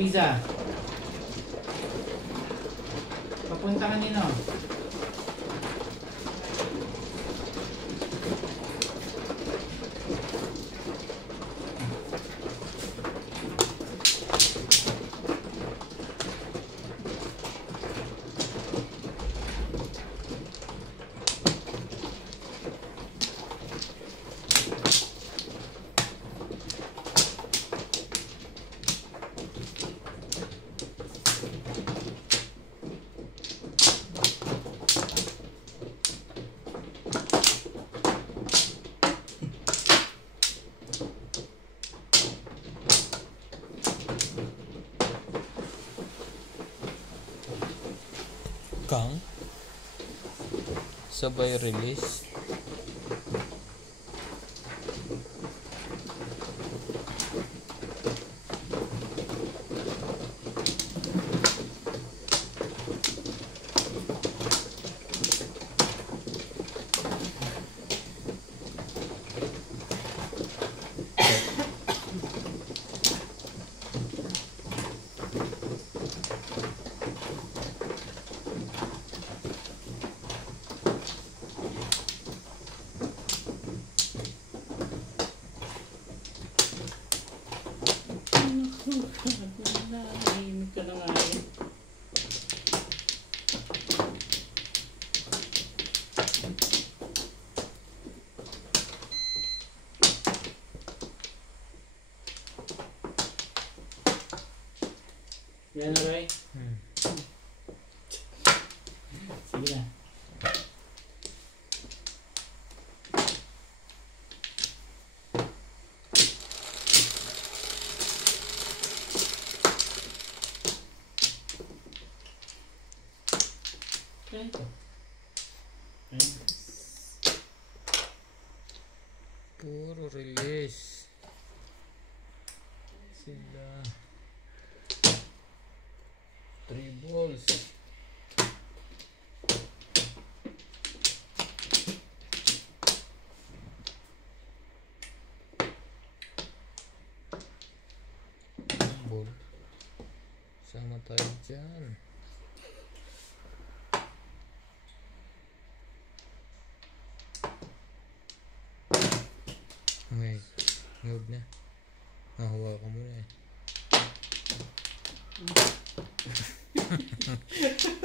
Liza. Papunta kanino? Kang sabay release. Nahihimik ka na nga eh. Yan na, Roy. Sige na. Puro release sila. 3 balls. Ball. Sama tayo dyan. Wait, huwag na. Nahuwa ka muna eh.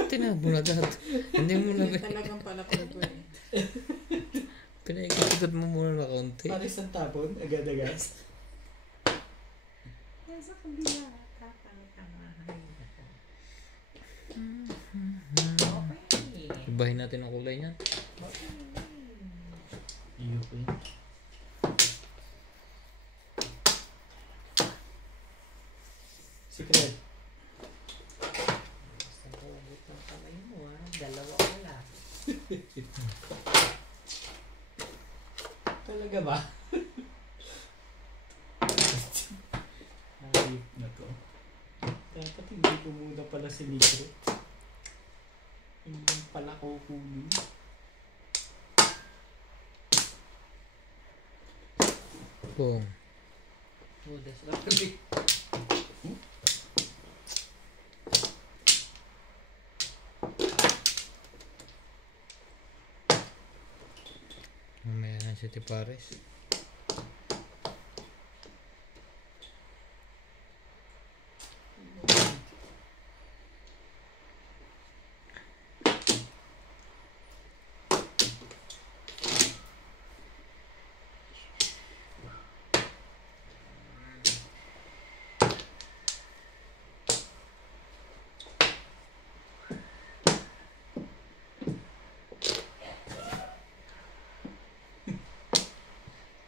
Tinabo na agad. Hindi mo na... Talagang pala ko ito eh. Pinaikot mo muna na konti. Paris ang tapon, agad-agad. Nasa kabila. Kakang-kangahay ako. Okay. Ibahin natin ang kulay niyan. Okay. Iyo ko yun. Secret. Basta hugot ng kamay mo ha. Dalawa wala. Talaga ba? Ayop na to. Dapat hindi ko muna pala sinikret. Hindi pala kukunin. Boom. Oh, that's right. Mamaya na si Paris.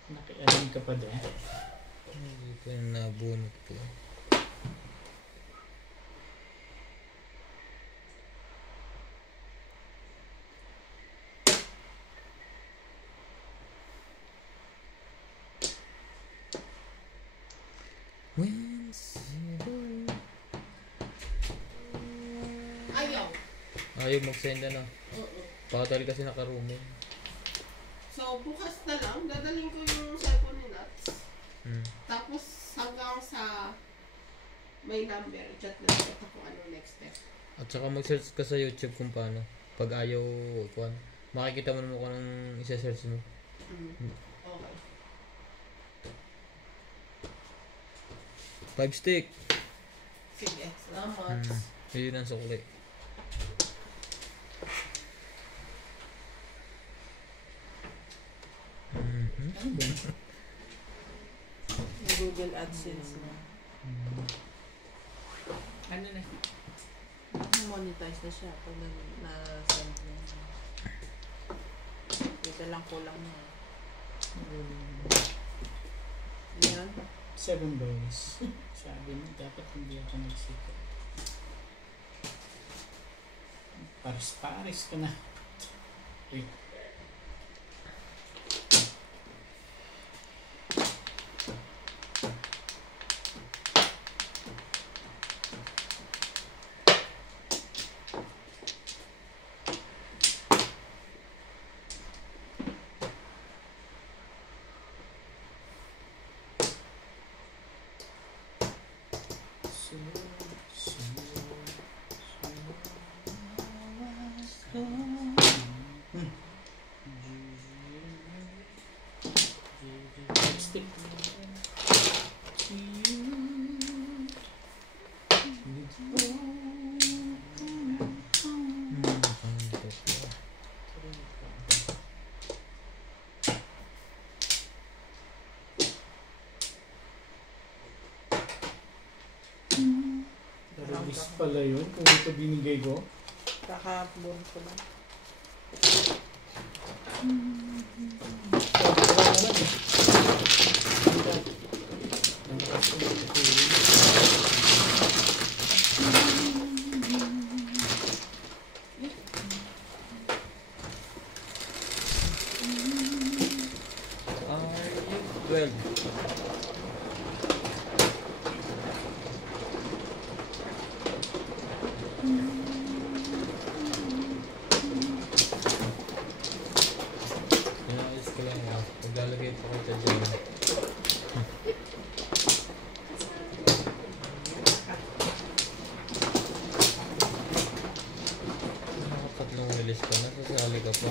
Nakialam ka pa doon. Hindi ko yung nabunot ko. Ayaw. Ayaw mag-send ano. Oo. Pakatali kasi naka-roaming. So, bukas na lang, dadalhin ko yung cellphone ni Nuts. Hmm. Tapos, hanggang sa may number, chat na kita kung ano next step. At saka mag-search ka sa YouTube kung paano. Pag ayaw, kuhan, makikita mo naman kung anong isa-search mo. Okay. 5 stick. Sige, salamat. Yun ang sukli. Ano ba? Google AdSense na. Ano na? Monetize na siya pag na-send niya. Dito lang kulang na. Yan. $7. Sabi mo, dapat hindi ako nagsikat. Paris-paris ka na. Eh. Release pala yun kung ito binigay ko. Kakabon ko lang. Well, inayos ko lang ah. Maglalagay pa ko dyan. Tatlong release ka na, sasali ka pa.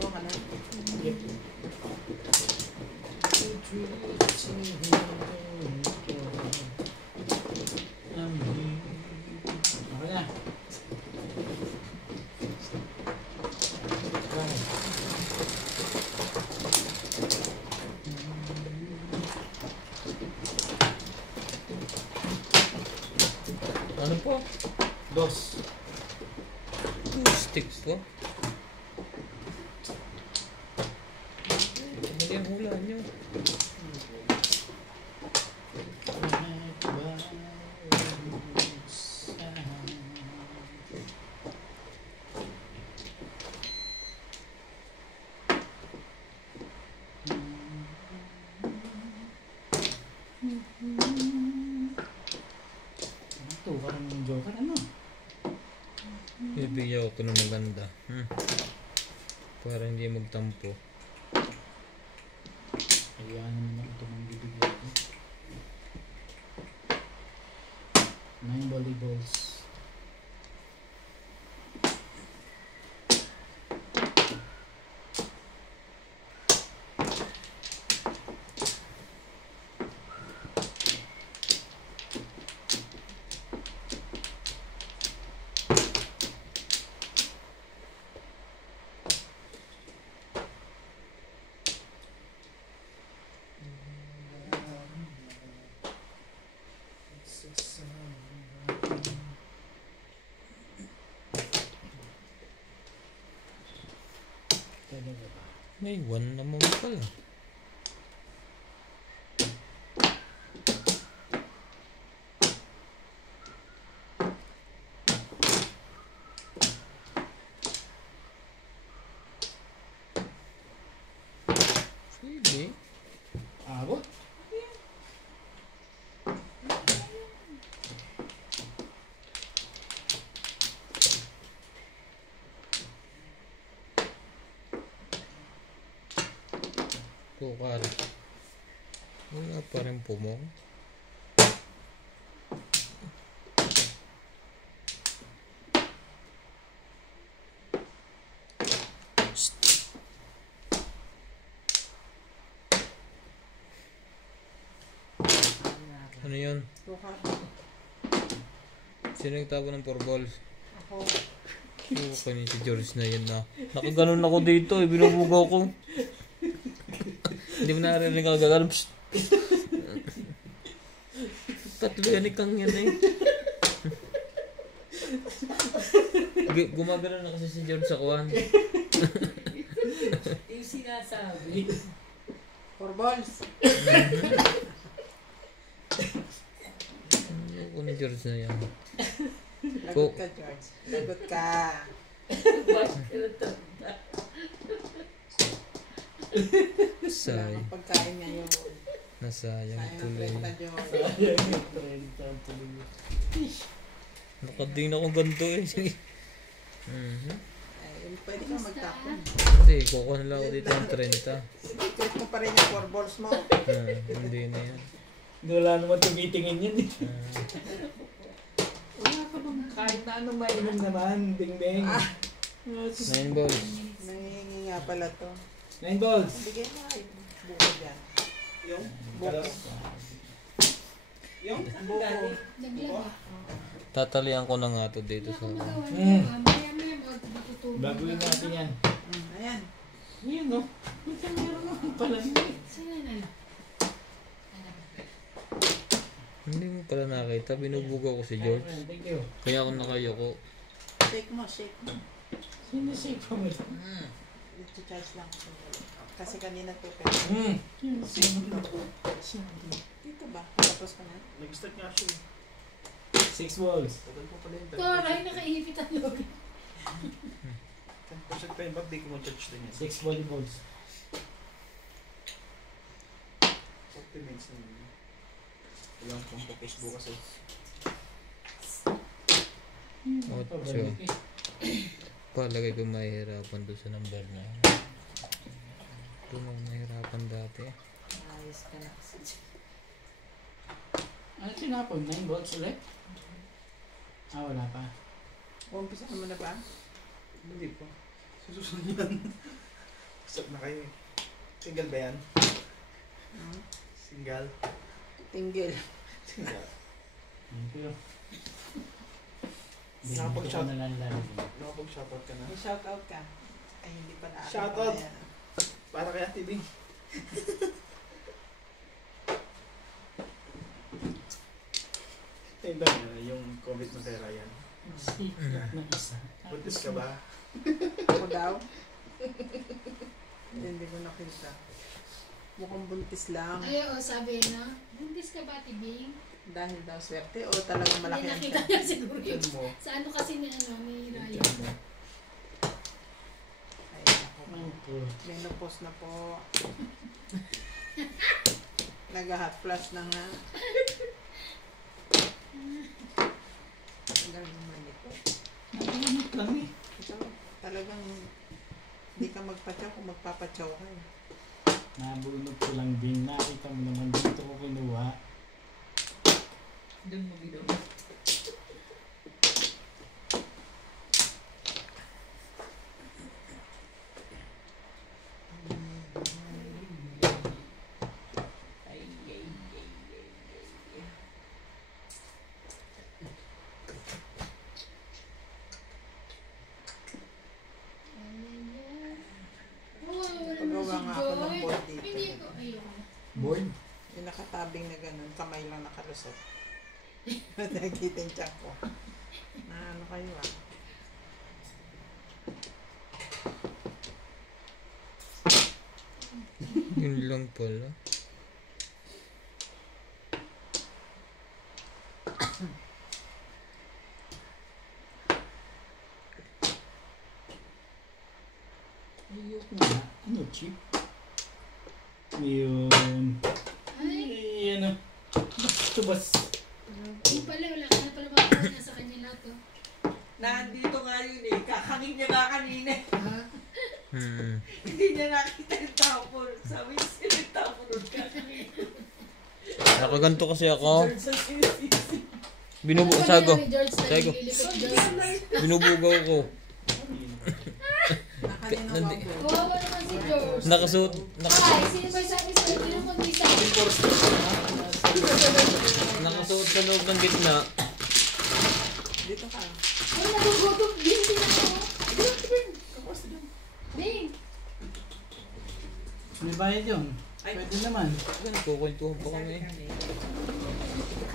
Kuha ka na. Yep. Okay na. Ano po? Dos. 2 sticks po. Mali ang hula nyo. Ito, parang yung Joker, ano? Bibigyan ko ito ng maganda. Para hindi magtampo. Hayaan naman ito ng bibigyan ko. 9 volleyballs. Talaga ba? May 1 naman pala. sukal. Wala pa rin pumong. Ano yun? Suka. Sino nagtapon ng 4 balls? Ako. Oo, kanin si George na yun na. Nakaganon ako dito eh, binubugaw ko. Hindi mo narinig ako gaganon. Psst! Tatluyanik kang yan eh. Gumagano na kasi si George sa kuwan. Yung sinasabi. 4 balls. Ako ni George na yan. Lagot ka, George. Lagot ka. Bakit ka natanda? Wala Say. kang pagkain ngayon. Nasayang Sayang ang tuloy. 30, George. Sayang yung 30 ang tuloy. Nakading akong ganito eh. Ay, pwede kang magtapon. Hindi, kukuha na lang ako dito ng 30. Check mo pa rin yung 4 balls mo. Hindi na yan. Wala naman tumitingin yan eh. Wala ka bang Kahit na anong mainom naman, bing-bing. 9 balls. nangingi nga pala to. 9 balls. Bigay mo ay buko dyan. Yung? Buko. Yung? Buko. Naglag. Tatalian ko na nga to dito sa... Magawa Mm. niya. Maya-maya matutulog. Baguhin natin yan. Ayan. Yan no. Minsan meron naman pala. Sino na lang? Hindi mo pala nakita, binubugaw ko si George. Thank you. Kaya ako nakayoko. Shake mo, shake mo. Sino safe pa mo? I-charge lang ako. Kasi kanina to. Dito ba? Tapos ka na? Nag-start nga siya. 6 balls. Tagal ko pala yung Taray, nakaihipit ang loob. 10% pa yun. Ba't di ko ma-charge din yan? 6 volleyballs. 40 minutes na yun. Wala akong focus bukas eh. 8. Palagay ko mahihirapan doon sa number na yun. Doon ako mahirapan dati. Ayos ka na kasi. Ano tinapon? 9 balls ulit? Ah, wala pa. Umpisa mo na ba? Hindi pa. Susunod yan. Stop na kayo eh. Single ba yan? Single? Tinggil. Single. Thank you. Nakapag-shot. na lang lang. Nakapag-shoutout ka na. May shoutout ka. Ay, hindi pa na. Shoutout! Para kay Ate Bing. Tingnan na yung comment mo kay Ryan. Sikat ng isa. Buntis ka ba? Ako daw? Hindi ko nakita. Mukhang buntis lang. Ay, o, sabi na, buntis ka ba, Tibing? Dahil daw swerte o talagang malaki Hindi ang nakita tiyan? niya siguro yun. Tignan mo. Sa ano kasi ni ano, ni Ryan. Tignan mo. Ay, ako. Ito. Menopause na po. Nag-hot flash na nga. Ang galing naman ito. Nakamit lang eh. Ito, talagang hindi ka magpatyaw kung magpapatyaw ka eh. Nabunod ko lang din. Nakita mo naman dito ko kinuha. Doon mo bido. Pagawa nga ako ng board dito. Hindi ko, ayoko. Board? Yung nakatabing na ganun, kamay lang nakalusot. Nakikita yung tiyak ko. Na ano kayo ah. Yun lang pala. Ayok nga. Ano, chip? Yun. Ay, Ano? Bas. yung pala, wala ka na pala mapapala sa kanya lahat, oh. Nandito nga yun eh. Kakangin niya nga kanina. Ha? Hindi niya nakita yung tapon. Sabi niya sila yung tapon ka. Nakaganto kasi ako. George sa sinisisi. Binubugaw Ano sago. ba ni George na Sago. nililikot George? Binubugaw ko. Nakalinaw ako. Kawawa naman si George. Nakasuot. Ay, sino ba sabi sa'yo? Sino mo di sabi? Nakasuot sa loob ng gitna. Dito ka. Ay, nagugutom din din ako. Bing! May bayad yun. Pwede naman. Nagkukwentuhan pa kami.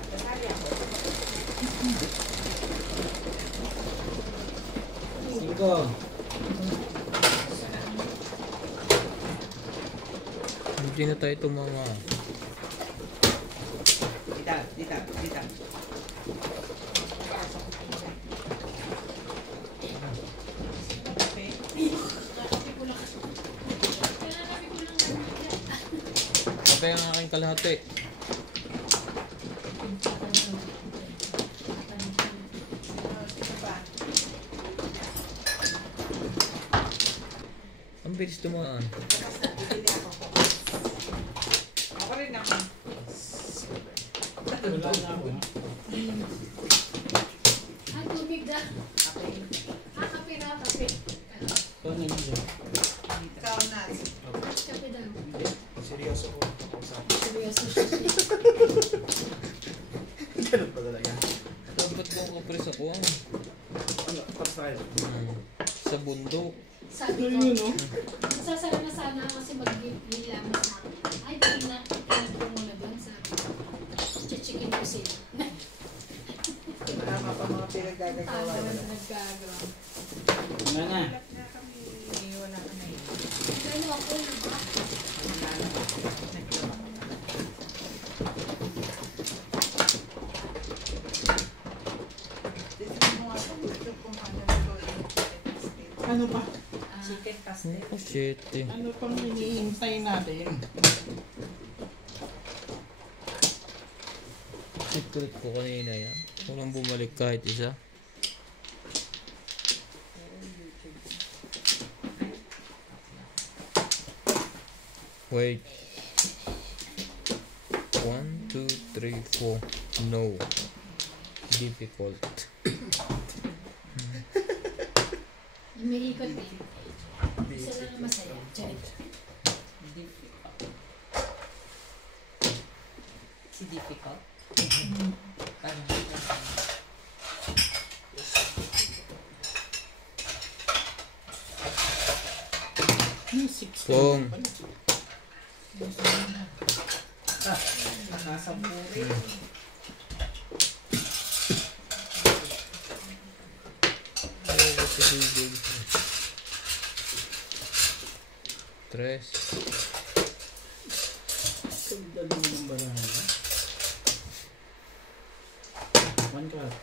Kasali ako. 5. Hindi na tayo tumama. Dita. Nakapi ko lang. Kaya nakapi ko lang. Kapay ang aking kalahati. Sino ba? Ang bilis tumaan. Tapos na, bibili ako. Ako rin ako. Wala na ako. Ang tubig na. Okay. Kape na, kape. Ikaw na yun. Ikaw na. Kape daw. Seryoso ko. Seryoso siya. Ganun pa talaga. Dapat ko ang kapres ako. Ano? Tapos na kayo? Sa bundok. Sabi ko, sasara na sana kasi mag-ilamas na. Ay, tingnan ko muna doon sa chichikin ko sila. Marama pa mga pinagagagawa. Tawa na nagkagawa. Wala na. Wala na kami. Wala ka na yun. Ano ako na ba? Wala na. Naglawa. Tignan mo nga sa YouTube kung paano nagawin yung chicken pastel. Ano pa? Chicken pastel. Oh shit eh. Ano pang hinihintay natin? Secret ko kanina yan. Walang bumalik kahit isa. Wait. 1, 2, 3, 4. No. Difficult. Umiikot eh. Isa lang ang masaya. Charit. Si difficult. Parang Yung 6. Pong. Nakasampu rin. Tres. Dali mo ng barahan ha? 1 card.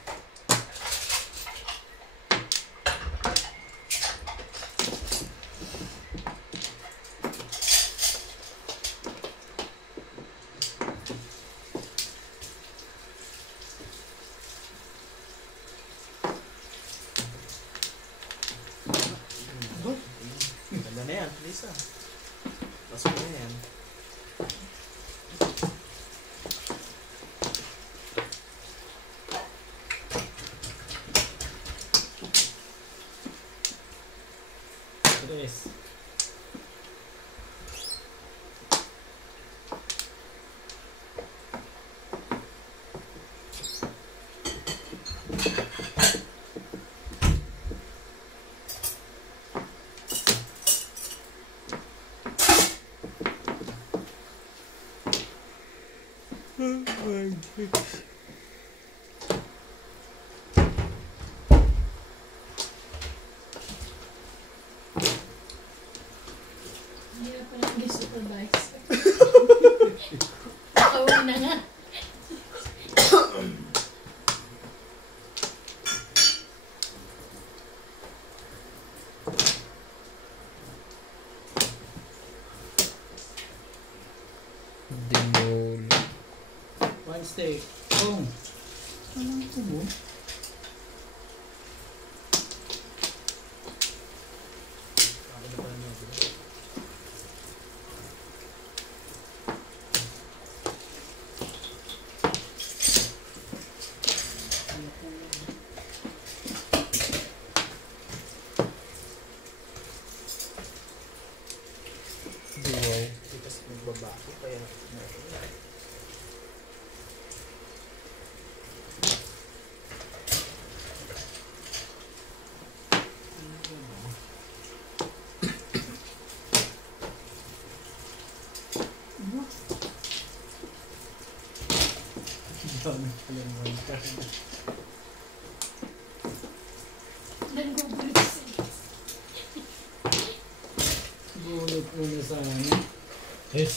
Ganda na yan, please ah. Pasok na yan. Tres. Hirap pa lang supervise. Kawan na nga. Dinol. 1 stake. Boom. Walang kubo. Ako na pala Dami pala naman ka. Nanggugulit siya. Bunot mo na sana. Yes.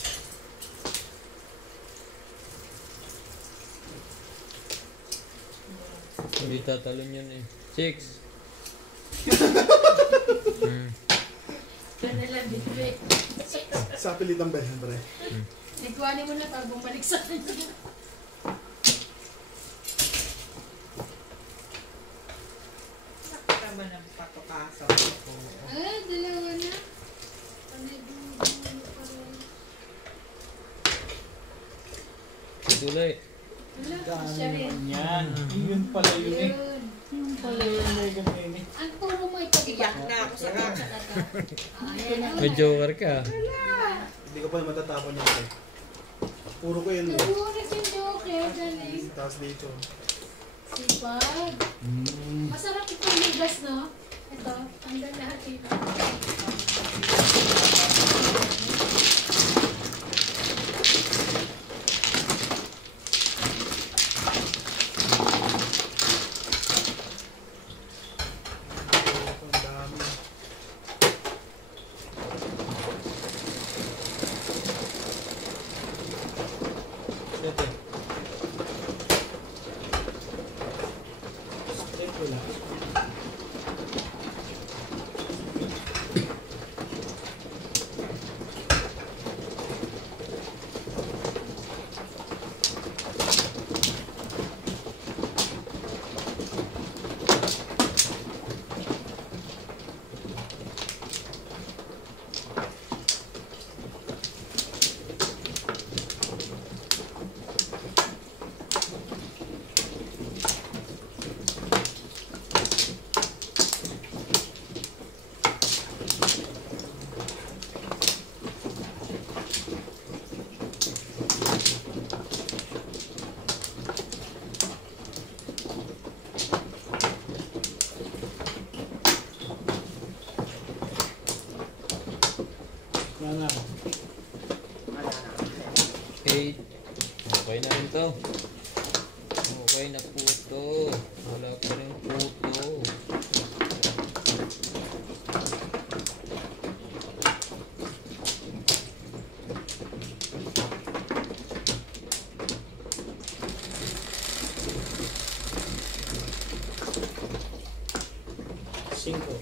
Hindi tatalon yun eh. 6. Ano lang, bitwe. Sa pilitang ba yan, pre? Nagkuhanin mo na para bumalik sa kanya. Sakto naman ang patupasok ko. Ah, dalawa na. Panay-dulo pa rin. Tuloy. Wala, Dami siya rin. naman yan. Yun pala yun eh. Yun. Yun pala yun Mega Man eh. Ang turo mo ipag-iyak Iyak na ako sa kaka. Ayan na. May joker ka. Hindi ko pa matatapon yan, pre. Puro ko yun, eh. Nagulat yung joker, galing. Tapos dito. Sipag. Masarap itong ligas, no? Ito, hanggang lahat ito. Ang dami. Ito. Step ko lang. Wala na ako. 8. Okay na rin to. Okay na po to. Wala pa rin po to. Cinco.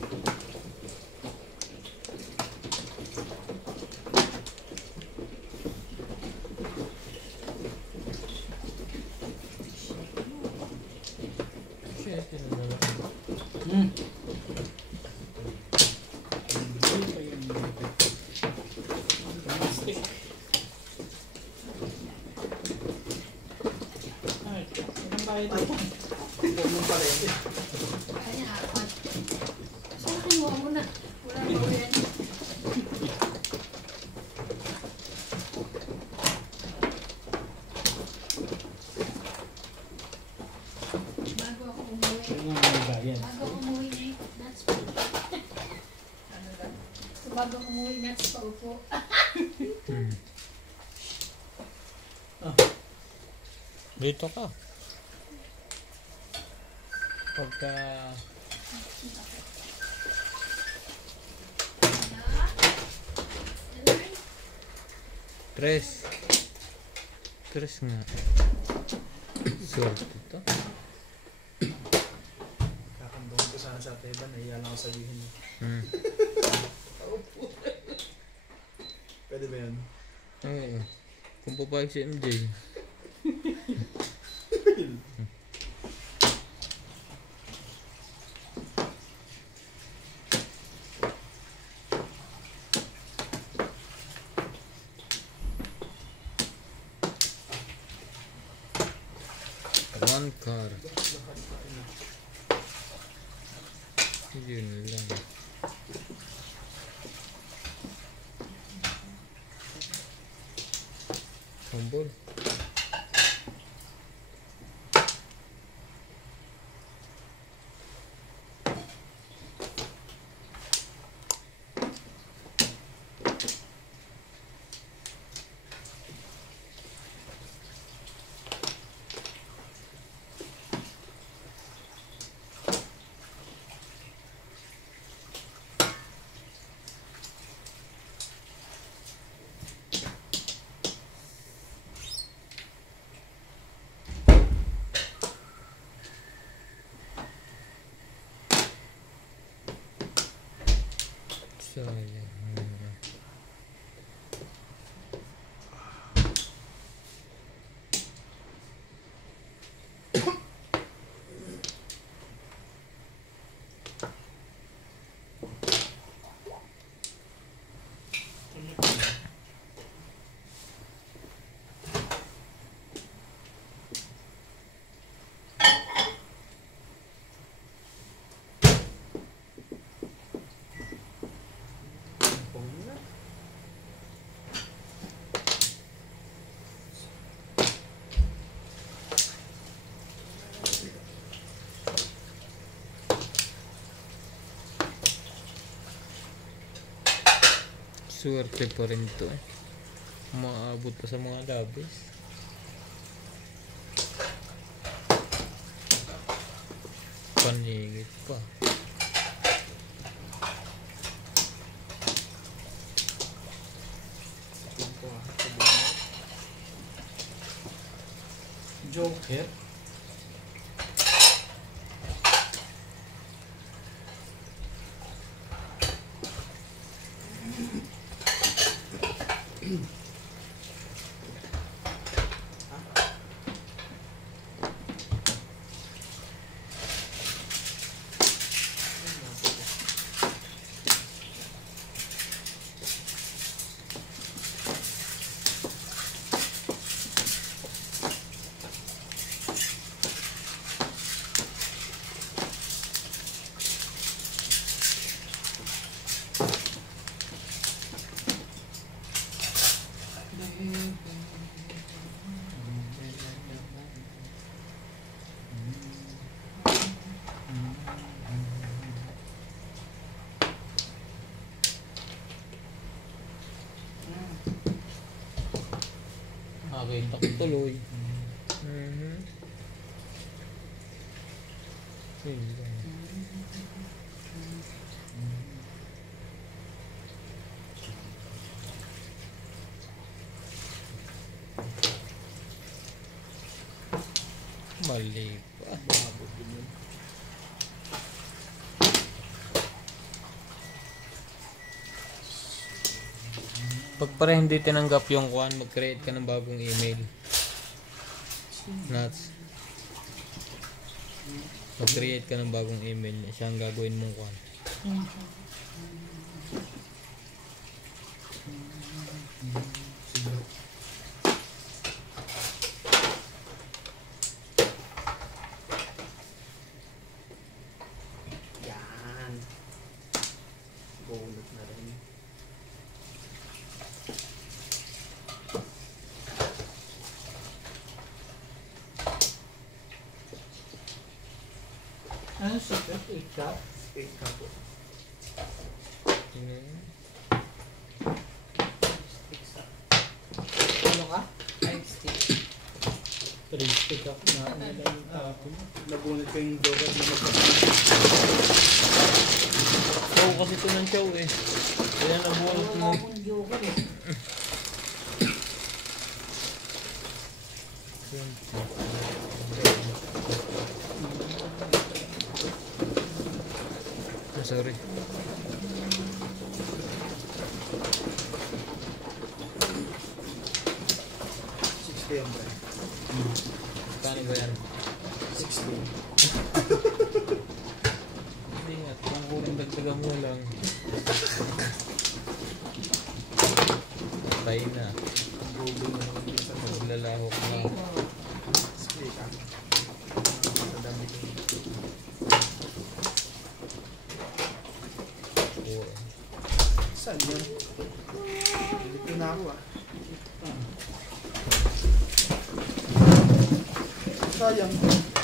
Shit, yun na lang. Hindi pa yun. Plastic. Ay, ilang bayad ito? Huwag mong pala yun. Kaya, apat. Saan kinuha mo na? Wala pa yan. Bago ako umuwi. Yun ang may bayad. Bago ako umuwi na that's pa. Ano lang. So, bago ako umuwi, that's pa upo. Dito ka. Pagka... Tres. Tres nga. Swerte to. Kakandong ko sana sa Teban. Nahiya lang ako sabihin. Pwede ba yan? Oo. Kung papayag si MJ. One car. Yun lang. Humble. Sayang. Swerte pa rin to eh. Maabot pa sa mga labis. Paningit pa. Joker. Nakita ko tuloy. Yun lang. Mali pa. Pag pare hindi tinanggap yung kuhan, mag-create ka ng bagong email. Nuts. Mag-create ka ng bagong email. Siya ang gagawin mong kuhan. Yan. Bunot na rin. Ano siya? Ikaw? Ikaw po. Ano ka? Five stick. Tristic up na nila yung tapo. Nabunot ko yung joker na magpapalala. Chow kasi ito ng chow eh. Kaya nabuhat mo. Wala akong joker eh. Sorry. Yan ba? Kano ba yan? 16. Hindi nga, kung kulang dagdagan mo lang. Patay na. Google na lang din sa Maglalahok na. split ah. Sa dami ko. Oo. Saan yan? Dito na ako ah. Sayang.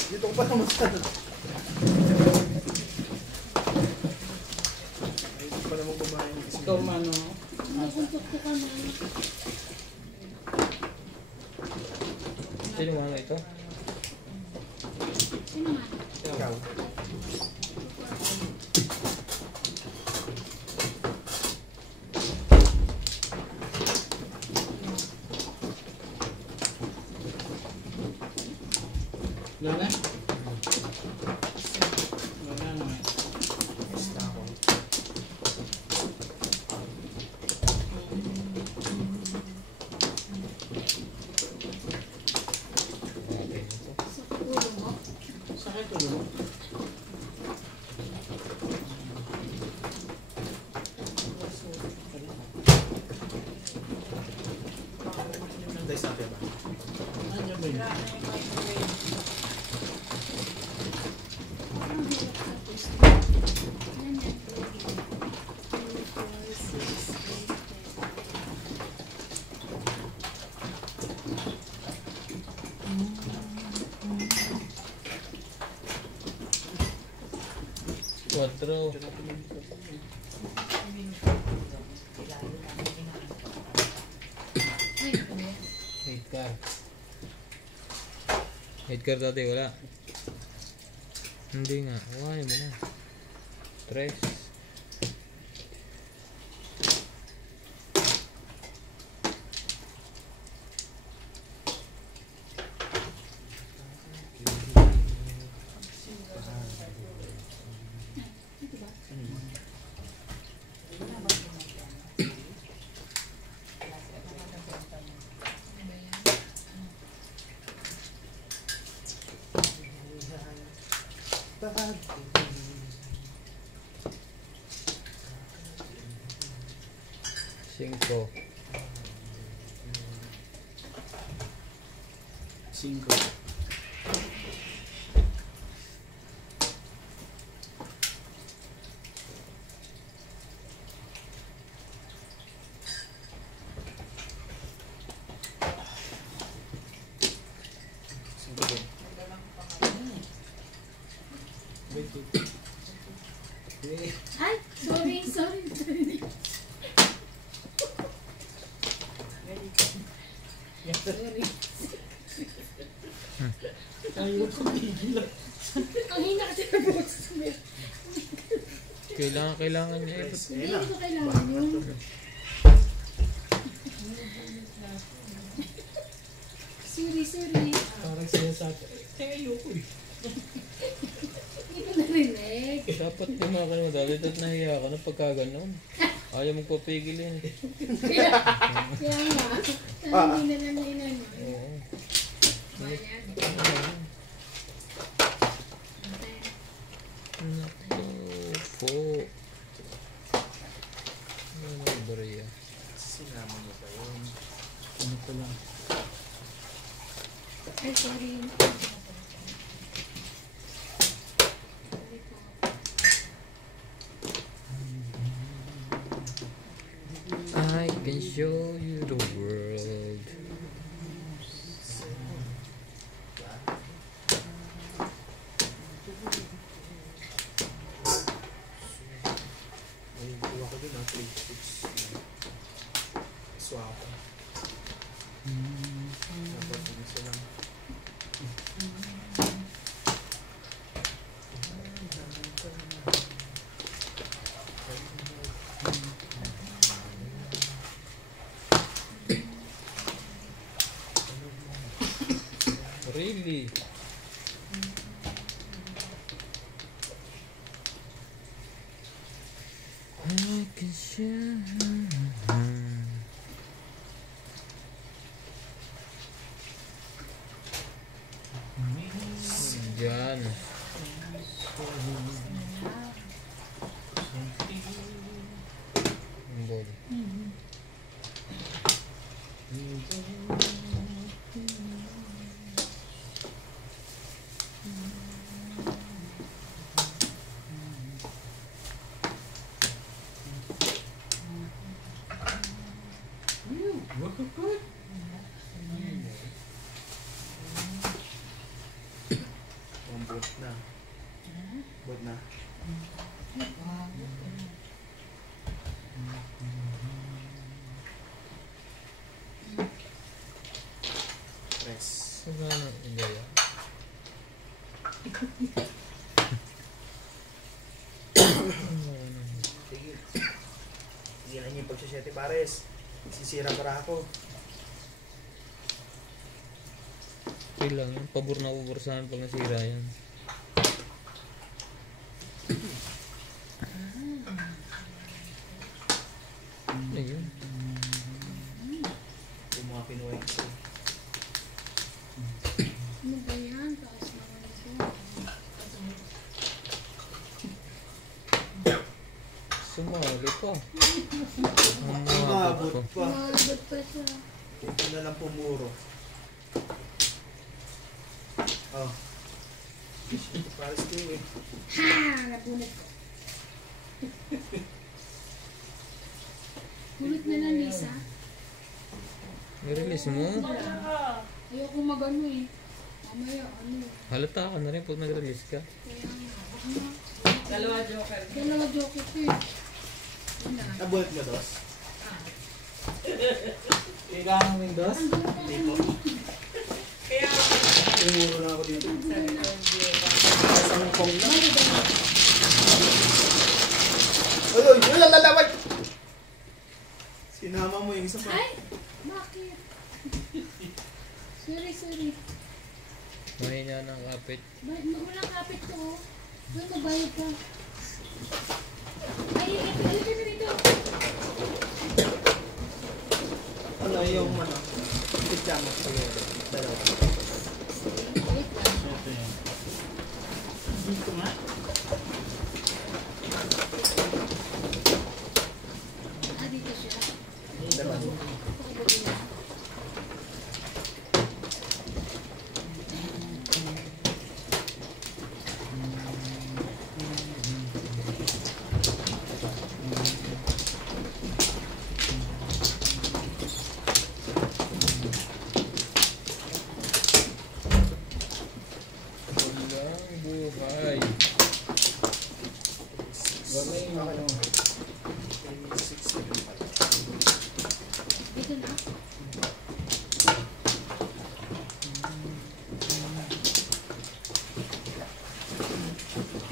Dito ko pa naman sana. Ay, dito pa naman kumain. Ikaw mano. Nakuntot ko ka na. Sino mga ito? Sino man? Ikaw. Wala na? Wala na. Basta ako. microwave. Parang hirap tapos. Yan yan. 2, 4, 6, 8, 10. 4. Diyan natin yung Ay, kuya. 8 car. 8 car dati wala. Hindi nga. Huwain mo na. 3. Cinco. 5. Ay, sorry. Sorry. Ayaw ko pigil. Ang hina kasi ng boses mo. Kailangan niya. Hindi ko kailangan yun. Sorry. Parang sinasabi. Ayoko eh. Hindi ko narinig. Dapat yung mga kanina dati at nahiya ka na pagka ganun. Ayaw magpapigil yan. Kaya nga. Sana hindi na lang inano. Oo. Bayan. Naku po. Ano ba rin? Sinama mo ba yun? Ano pa lang. Ay, sorry. I can show you the world. May buwa ko dun 3-6. Swap. Dapat yung isa lang. Really? I can show. Diyan. Ang ball. Ang bot na. Bot na. Press. Saan na gaya? Sige. Tigilan niyo yung pagsasete pares. Sisira para ako. Okay lang, pabor na pabor sa akin pag nasira yan. Ayun. Yung mga kinuha ko. Ano ba yan? Taas naman ito. Sumali pa. Ang Umabot ko. pa. Malabot pa siya. Ito na lang pumuro. Oh. Paris kayo eh. Ha! Napunit ko. Punit na lang, Lisa. I-release mo. Ayoko mag-ano eh. Mamaya, ano eh. Halata ka na rin pag nag-release ka. Kaya ano. Dalawa joker. Dalawa joke ko eh. Yun na. Nabuhat mo, Dos? Kailangan ng Windows? Hindi po. Kaya, Umuro na ako dito. Isang phone lang. Uy, uy, uy, lalalaway! Sinama mo yung isa pa. Ay! Bakit? Sorry. Mahina ng kapit. Walang kapit ko. Oh. Doon, magbayad ka. Ay, halika na rito. Ano yung ano? Pijama ko yun. Dalawa. Wait lang. Ito yan. Dito nga. Dito siya. Dalawa. Pakibagin na. Walang buhay. Gamay mo ako. 675. Dito na.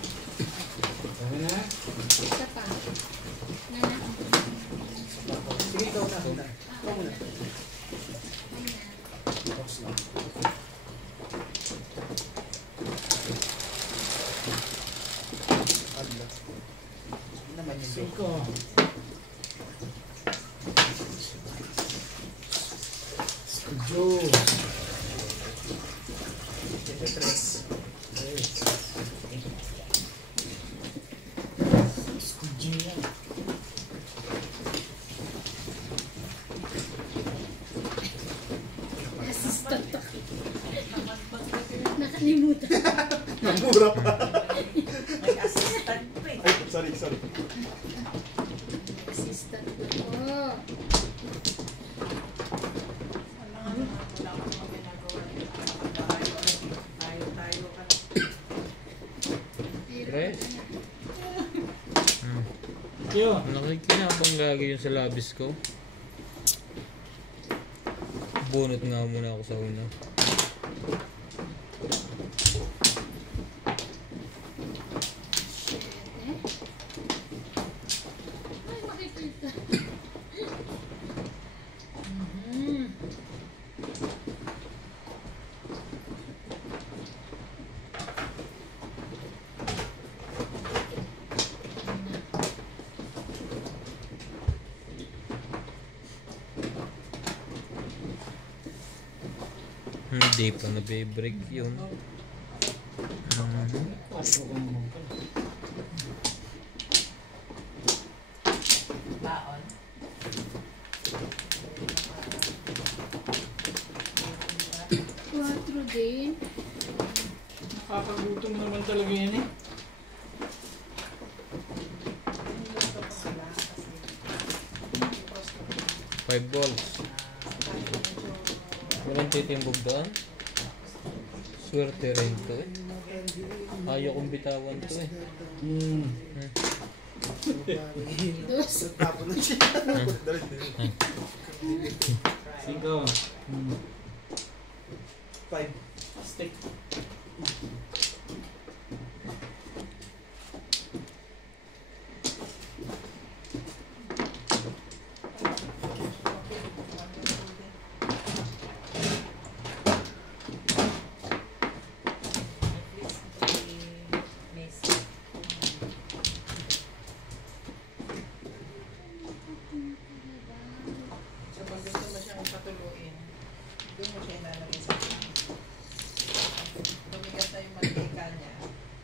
Okay na? Isa pa. Nana. Sige, ikaw na. Ikaw Ah, muna. Ayan. Tapos na. Adla. Hindi naman yung Cinco. Escudo. 23. Escudo yan. Assistant ako. Nakalimutan. Namura pa. may assistant pa eh. Ay, sorry. Assistant ako. Wala akong mga ginagawa dito. Tayo ka na. Tres. Yo. Nakikinabang lagi yun sa labis ko. Bunot nga muna ako sa una. Ay, makikita. Mhm. Hindi pa nabe-break yun. Quatro ka mo. Baon. Quatro din. Nakakagutom naman talaga yan eh. Gusto ko sila kasi 5 balls. Walang titimbog doon. Swerte rin to eh. Ayaw kong bitawan to eh. Dos. Tapon na siya. Cinco. 5. Stick. So, pag gusto mo siyang patuluin, doon mo siya ilalagay sa pan. Tumigas na yung mantika niya,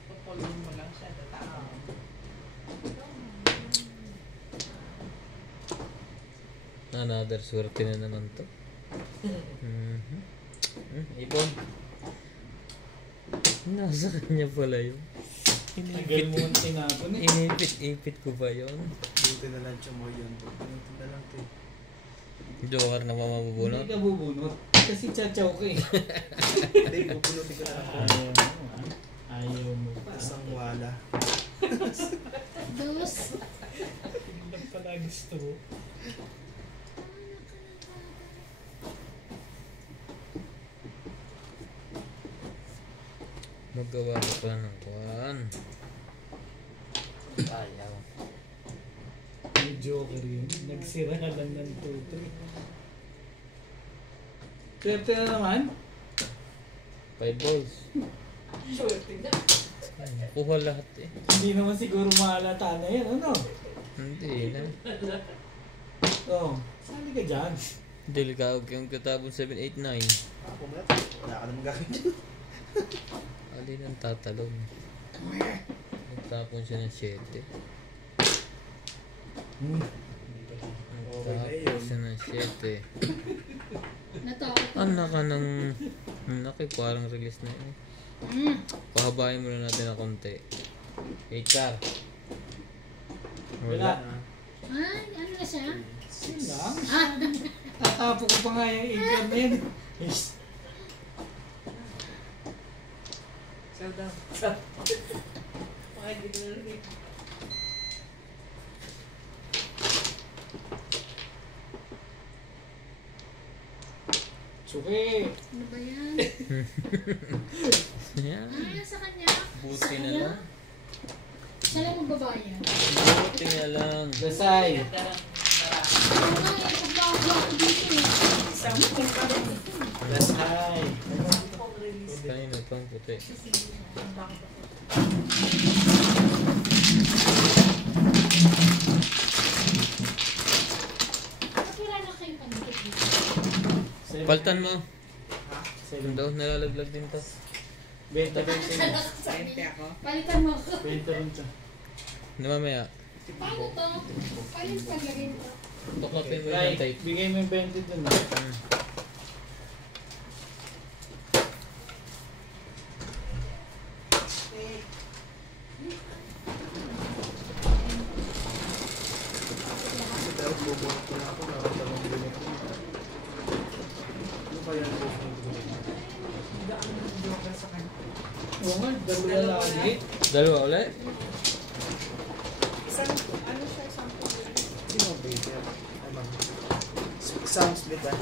pupulin mo lang siya, tatapon. Another swerte na naman to. Ipon. Nasa kanya pala yun. Tagal mo ang tinapon eh. Inipit-ipit ko ba yun? Buti na lang siya mo yun. Buti na lang ito eh. Joker na mamabubunot. Hindi ka bubunot. Kasi chachaw ka eh. Hindi, bubunutin ko na lang. Ayaw mo ah. Ayaw mo pa. Isang wala. Dos. Hindi lang pala gusto mo. Magawa ko pa ng kuhan. Ayaw. May Joker yun. Nagsira ka lang ng 2-3. Swerte na naman. 5 balls. Swerte na. Ay, nakuha lahat eh. Hindi naman siguro mahalata na yan, ano? Hindi na. Oo. Sali ka dyan. Delikado yung katapon 7, 8, 9. Ako mo na. Wala ka naman gagawin. Ali nang tatalon. Nagtapon siya ng 7. Okay na yun. Nagtapon siya ng 7. Natakot. Anak ka ng... Anak parang release na yun. Pahabayin muna natin ng konti. 8 car. Wala. Ay, ano na siya? Yun lang. Ah, Tatapo ko pa nga yung income na yun. Yes. Sell down. Sell. Pakagin na rin. Suki. ano ba yan? Yan. Ah, sa kanya. Buti Sa na kanya? lang. Siya lang magbabayad. Buti na lang. Dasay. Oo nga, eh, pagbawa ko dito eh. Isang pong kami. Dasay. Kanina pang puti. Ba't wala na kayong pagkakit dito? Paltan mo. Seven. Daw, nalalaglag din to. Benta rin siya. Sente ako. Palitan mo ako. Benta rin siya. Na mamaya. Paano to? Paano yung paglagay nito? Tuklapin mo yung Right. tape. Bigay mo yung 20 dun ah. Pero bubunot ko na ako. Nakatalong bunot ko. Ano kaya ang bubunot ko? Daan ng joker sa kanya. Oo nga, dalawa lagi. Dalawa ulit? Isang, ano siya, isang pong. Sino ang baby? Ay, ma'am. Isang split ah.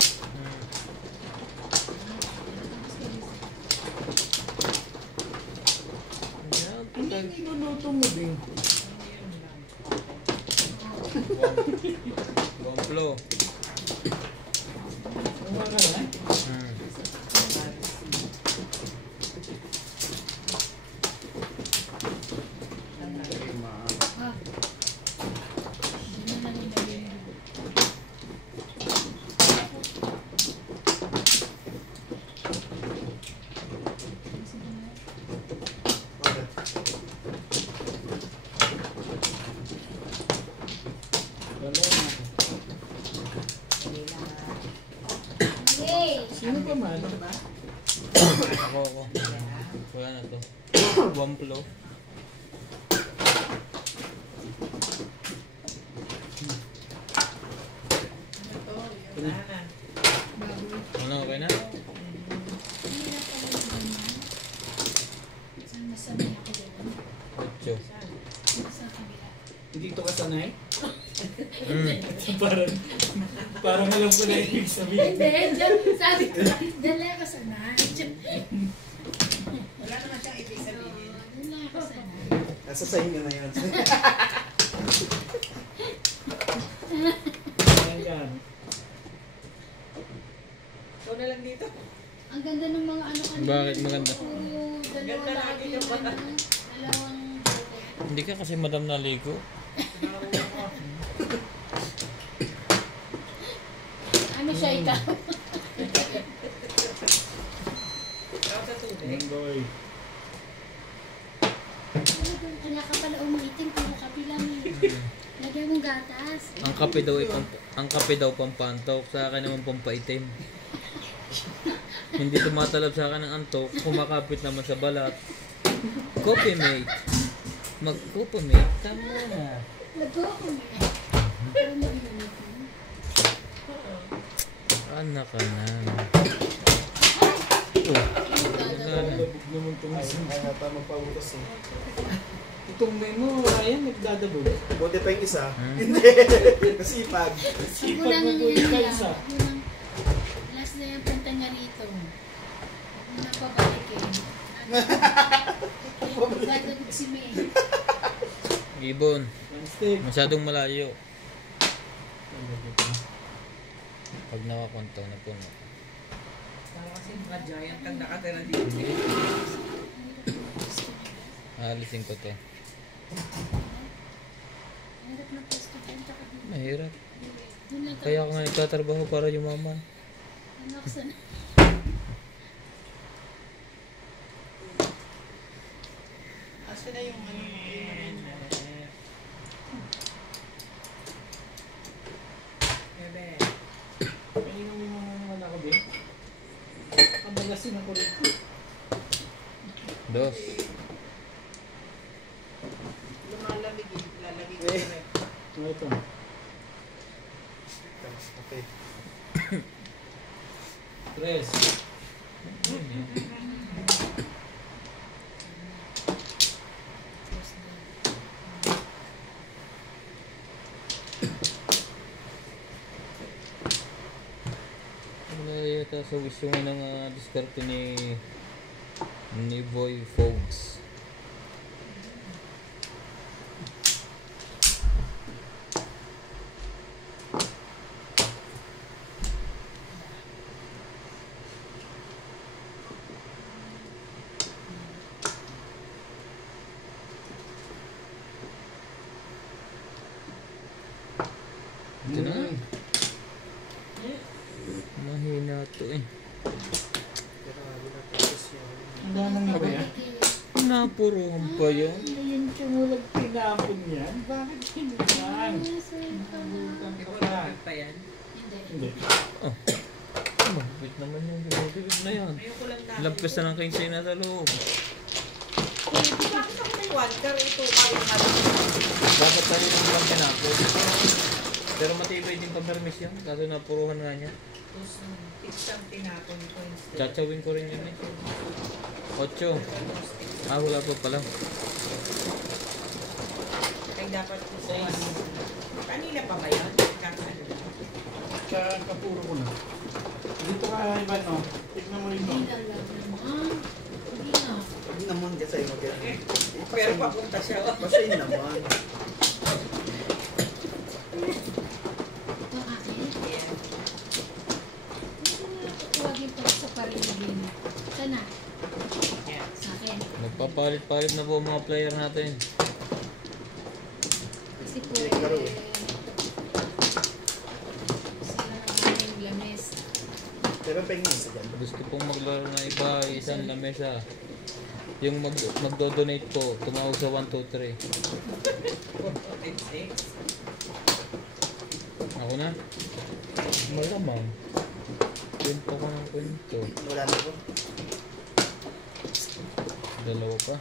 Yan, Hindi, niluluto mo din. Gomplo. Kuha ka na. Ah. Hindi na nilagay mo. Okay. Wala na. Yay! Sino pa man? Ako. Wala na to. Gomplo. Wala na. Baboy. Ano, okay na? Mahirap pala yung ganyan. Saan masanay ako doon? 8. Sa kabila. Dito ka sanay? parang alam ko na yung ibig sabihin. Hindi, dyan, sabi ko, dyan lang ako sanay. Wala naman siyang ibig sabihin. Dyan lang ako sanay. Nasa sa inyo na yun. Ayan yan. Ikaw na lang dito. Ang ganda ng mga ano kanina. Bakit maganda? Puro dalawa Ganda lagi lagi yung yung ano. Dalawang joker. Hindi ka kasi madam naligo. Ano siya ikaw? Ikaw sa tubig. Ayan boy. Kanya ka pala umiitim, puro kape lang eh. Lagyan mong gatas. Ang kape daw pampaantok, sa akin naman pampaitim. Hindi tumatalab sa akin ng antok, kumakapit naman sa balat. Coffee mate. Mag-coffee mate ka muna. Nag-go ako na. Pero nag-init mo. Anak ka na. Nagdadabog naman itong isang. Ay, nata magpabutas eh. Itong memo, Ryan, nagdadabog. Buti pa yung isa. Hmm? Hindi. Nasipag. Sipag mo po yung isa. Last na yung punta niya rito. Hindi na pabalik eh. Nagdadabog si May. Ibon, Wednesday. masyadong malayo. Pag nakakontaw na puno. Tama kasi mga giant ang nakatira dito. Aalisin ko to. Hirap na pwesto ka. Tsaka dito. Mahirap. Doon lang Kaya ako nga nagtatrabaho para yumaman. Anak sana. Asa na yung ano yung Bebe. Kanina may mga wala ko din. Kabagasin ako rin. Dos. Lumalamig eh. Lalagay ko rin. Ito. Okay. Tres. Wala yata sa gusto nga ng diskarte ni Boy Fogs. Ito na. Mahina to eh. Pero hindi na tapos yun. Ang damang nga ba yan? Napuruhan pa yan. Yung tumulag tinapon yan. Bakit yan? Ikaw na pa yan. Hindi. Mahigpit naman yung bibig na yan. Ayoko lang na. Lampas na ng 15 na sa loob. Bakit ako may one car ito? Kaya natin. Dapat tayo yung lang pinapos. Pero matibay din papermis yan. Kaso napuruhan nga niya. Tapos pizzang tinapon ko instead. Chatsawin ko rin yun eh. 8. Wala pa pala. Kaya dapat ko sa kanina pa ba yun? Kapuro ko na. Dito ka, Ivan, no? Tignan mo rin, no? Hindi na lang naman. Hindi na. Hindi naman kasi mo kaya. Pero papunta siya. Basahin naman. Ito akin. Yeah. Hindi na tuwagin to sa parinigin. Sana. Yeah. Sa akin. Nagpapalit-palit na po ang mga player natin. Kasi po Laro. sila ang aming lames. Pero pengin sa dyan. Gusto pong maglaro na iba, isang lamesa. Yung magdo-donate po, tumawag sa 123. Ako na? Malamang. Kwento ko ng kwento. Wala na po. Dalawa pa.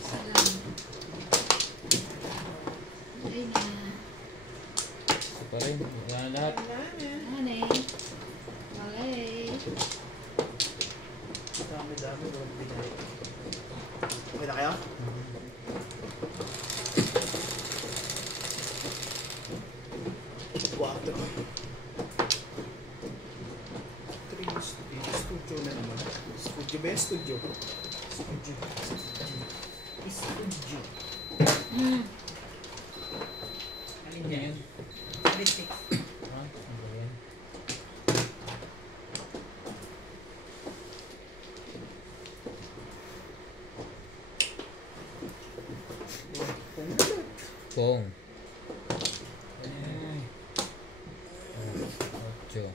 Salam. Ay na. Isa pa rin. Wala na lahat. Anay. Okay. Dami-dami. Walang binay. Okay na kayo? Quatro. Studio na naman. Studio ba yung studio? Studio. Studio. Alin yan? Lipstick. Ha? Ano ba yan? Pong. 8.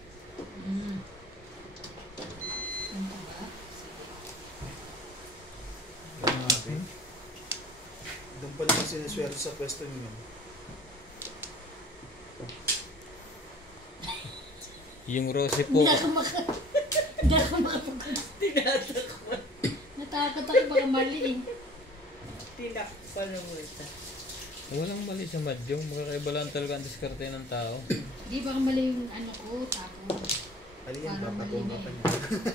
Grabe. Doon pa naman siniswerte sa pwesto niyo. Yung Rosy po. Hindi ako Hindi ako makapag- Tinatakpan. Natakot ako baka mali eh. Tinakpan mo ito. Walang mali sa Mahjong. Magkakaiba lang talaga ang diskarte ng tao. Di baka mali yung ano ko, tako. Ali yan, Parang papatunga mali pa na niya.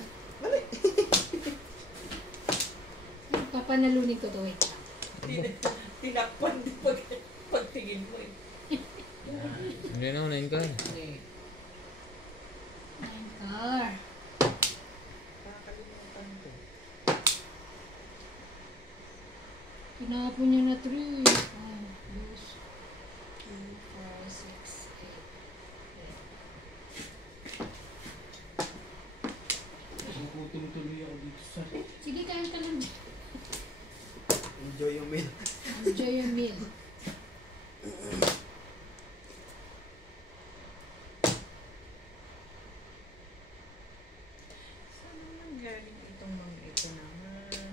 Papanalunin ko to, wait. Tinakpan din pagtingin mo eh. Hindi na, 9 ka. Eh, Nine car. kakalimutan ko. Pinapon niya na 3. Oh, yes. 2, 4, 6, 8. Nagugutom tuloy ako dito sa... Sige, kain ka lang. Enjoy yung meal. Enjoy your meal. Saan naman galing itong mga ito naman?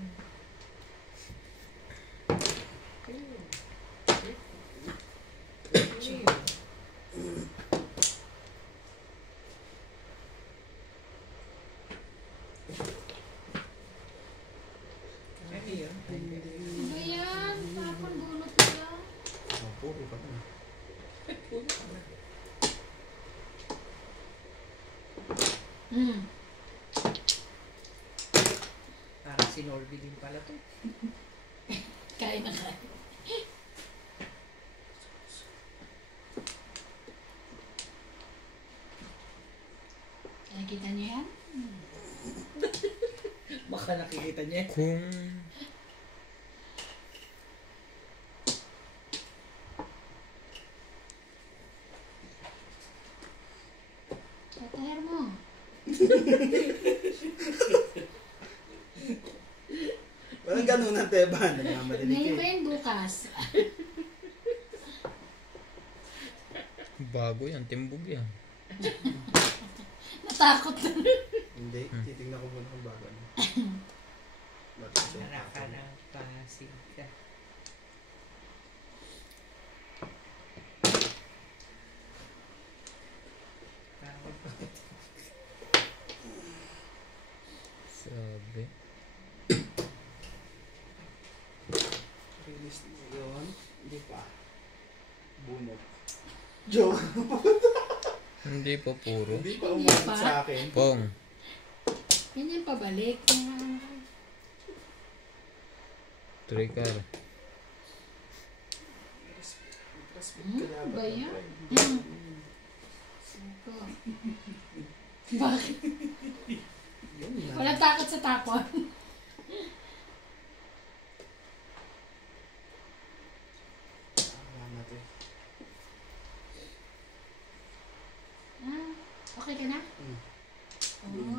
Ano yun? Ano yan? Tapon bunot ko yan. Puro ka na. Parang si Norby din pala to. Kain na kain. Nakikita niyo yan? Baka nakikita niya. Kung... Tatahir mo. Walang ganun ang teba. Nagmamadilig Ngayon ba eh. yan bukas? Bago yan, timbog yan. Natakot na. Hindi, titignan ko muna kung bago ano. Naraka ng pasig ka. Sabi. Release yun. Hindi pa. Bunot. Joke. Hindi pa puro. Hindi pa Hindi umabot pa? sa akin. Pong. Yan yung pabalik. Trikar. Ba yan? Siko. Bakit? Yun na. Walang takot sa tapon. Wala na to eh. Okay ka na? Oo.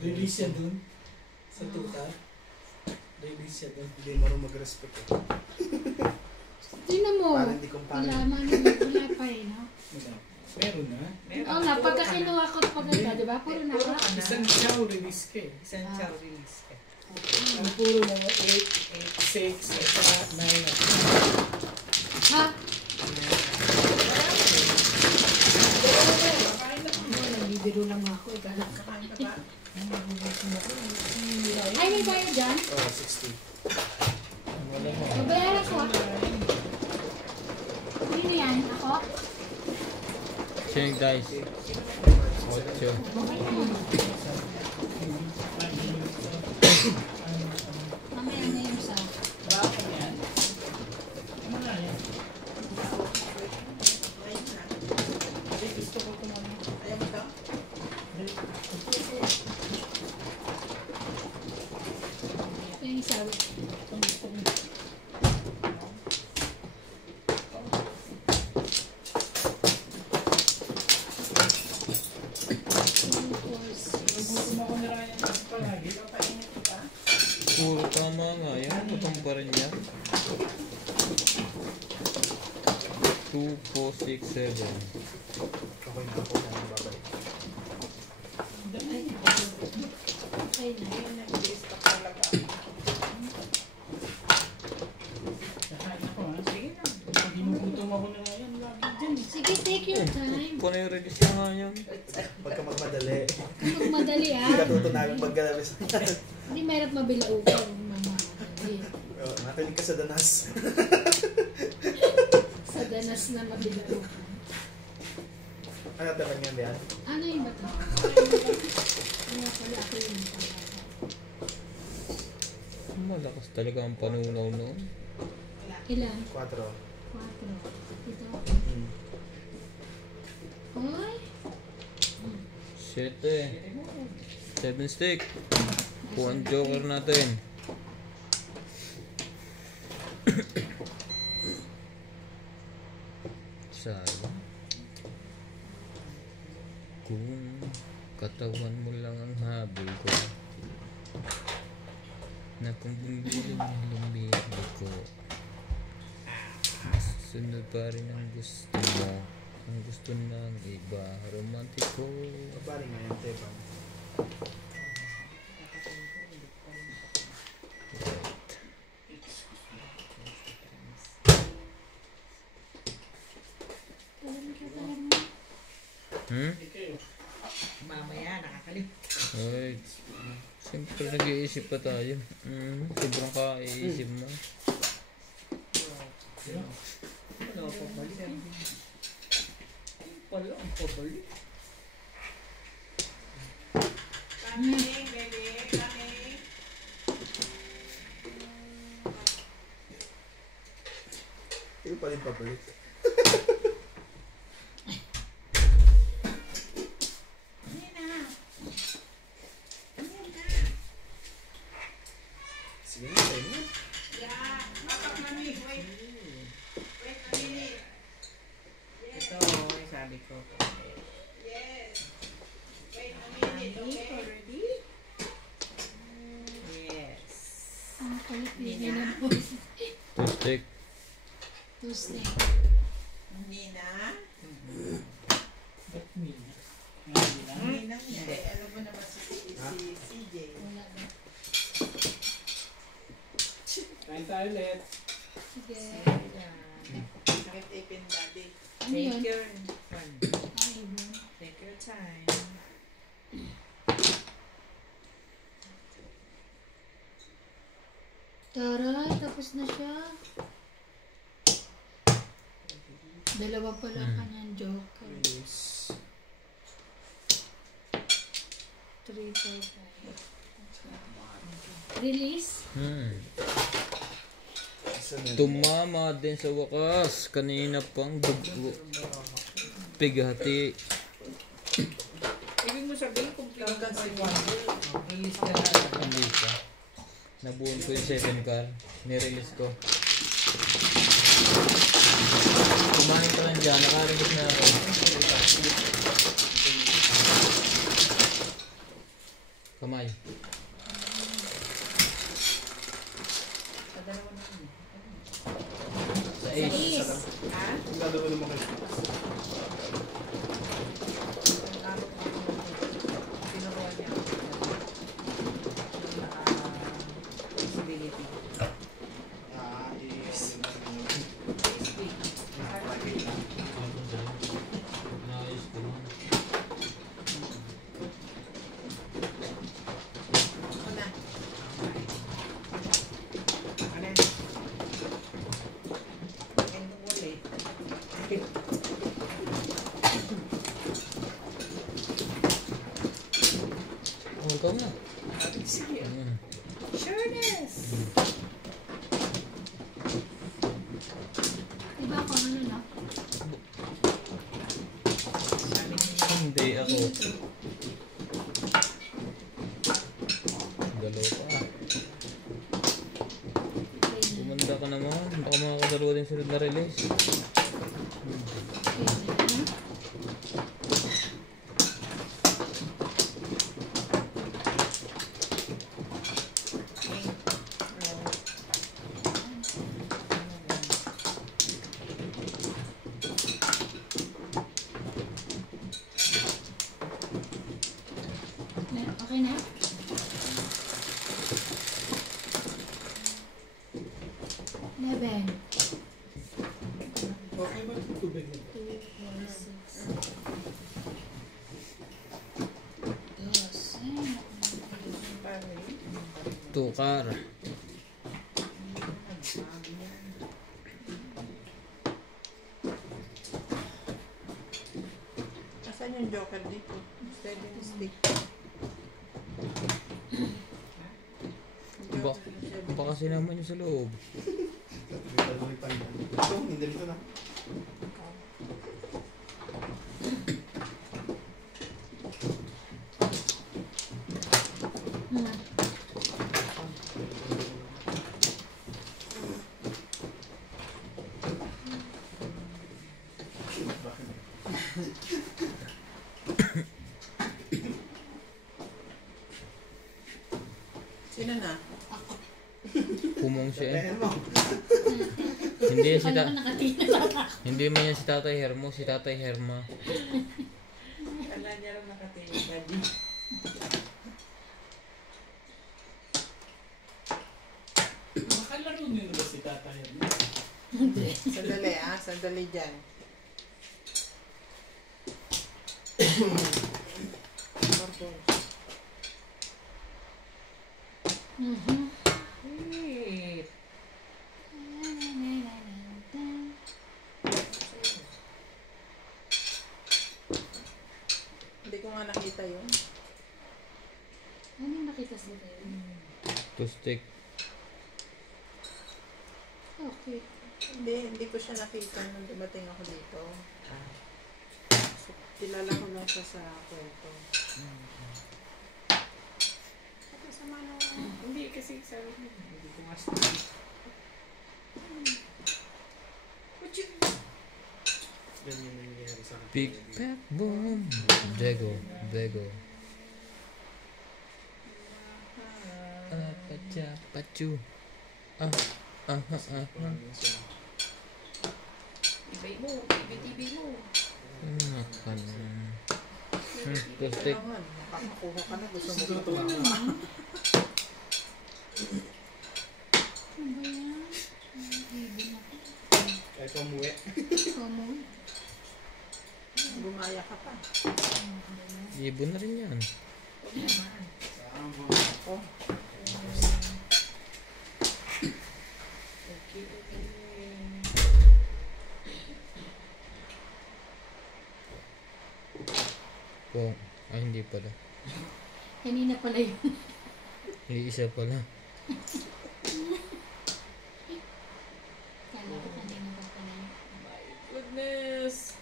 Release siya dun. Sa tuta. Release siya dun. Hindi marunong mag-respect eh. Tingnan mo. Parang hindi kumpare. Wala pa eh, no? Meron na. Oo nga, pagka kinuha ko pagka, di ba? Puro na ka. Isang chow release ka eh. Isang chow release ka. Ang puro mga 8, 6, at saka 9. Ha? Nagbibiro lang ako. Ikaw kakain ka ba? Ay, may bayad dyan? Oh, 60. Babayaran ko. Sino yan? Ako? Sino guys? 8. Mamaya na yung sa... Bakit yan? Ano na yan? Ay, gusto ko kumano. Ayaw mo daw? Ito yung isa. Nagutom ako na Ryan kasi palagi. Puro tama nga yan. Utang pa rin yan. 2, 4, 6, 7. Okay na ako. Ano babalik? Okay na. Nag-stock talaga ako. Nakain ako ha. Sige na. Pag ginugutom ako na Ryan, lagi dyan. Sige, take your time. Kung na-release na nga yan. Pagka magmadali. Nagbag ka na sa Hindi mahirap mabilaugan mga Matinig ka sa danas. sa danas na mabilaugan. Ano talaga yan, Bian? Ano yung bato? Kaya pala ako yung Malakas talaga ang panunaw noon. Ilan? 4. 4. Ito. Hmm. Ay! 7 stick. Kuha ang joker natin. Sayang. Kung katawan mo lang ang habol ko, na kung bumili ng lumili ko, sunod pa rin ang gusto mo, ang gusto ng iba, romantiko. Mabari nga yan, Tebang. Mamaya, nakakalimut. Ay, siyempre nag-iisip pa tayo. Sobrang kaiisip mo. Wala pa balik. Wala ang pabalik. Kaming, bebe, kaming. Ikaw pa rin pabalik. Sige na, tayo na. Yeah, papak mami, wait. Wait a minute. Ito, sabi ko. Yes. Wait a minute, okay? Already? Yes. Ang kulit Nina? nila po. 2 stick. Tuesday. Nina? Ba't Mina? Hindi lang. Nina niya. Alam mo naman si CJ. Wala ba? Kain tayo ulit. Sige. Sakit ipin, daddy. Ano yun? Take your fun. Ay, iba. Take your time. Taray, tapos na siya. Dalawa pala ang kanyang joker. Release. 3, 4, 5. Release? Isa na. Tumama din sa wakas. Kanina pang dugo. Pigati. Ibig mo sabihin kung Hanggang si pinagkakaroon Wonder, release ka na. Hindi pa. Nabuon ko yung 7 car. Nirelease ko. Kumain ka lang dyan. Nakarelease na ako. Kamay. Kadalawa na yun. Sa ace. Release. Ha? Ang gagawin naman kayo. Ang araw ko kinukuha niya ako. Disability. Ako na. Ano yan? Endo ulit. Oh, ikaw na. Sige. Mm. Sureness! Diba ako ano na? Sabi niya. Hindi ako. Dalawa pa. Tumanda ka naman. Baka makakadalawa din sunod na release. Okay na? Eleven. Okay ba? Tubig na. Tukar. Asan yung joker dito? Steady yung stick. Baka sinama nyo sa loob. Tuloy tayo. Ito, hindi dito na. Sino na? Pumong siya eh. Ayan mo. Hindi yan si Ano ka ta... nakatingin? Hindi man yan si Tatay Hermo, si Tatay Herma. Kala niya lang nakatingin ka din. Makalaro nyo na ba si Tata Hermo? Sandali sandali dyan. Pardon. Mhm. Wait. Hindi ko nga nakita yun. Ano yung nakita sa tayo? Tustik. Okay. Hindi ko siya nakita nung dumating ako dito. So, kilala ko lang siya sa kwento. Kasama nung... Hindi kasi sabi ko, hindi ko mas Ganyan yung nangyayari sa akin. Big Pack Boom. Bego. Bego. Pacha. Pachu. Ibay mo, ibay mo. Makan. Tustik. naman. Makakakuha ka na. Gusto mo Gusto pa ko tumawa. Ano ba yan? Ibon ako. Kahit umuwi. Common. Gumaya ka pa. Ibon na rin yan. Saan mo? Oh. Oh, ay hindi pala. Kanina pala yun. Isa pala. Kala ko kanina pa pala yun. Goodness.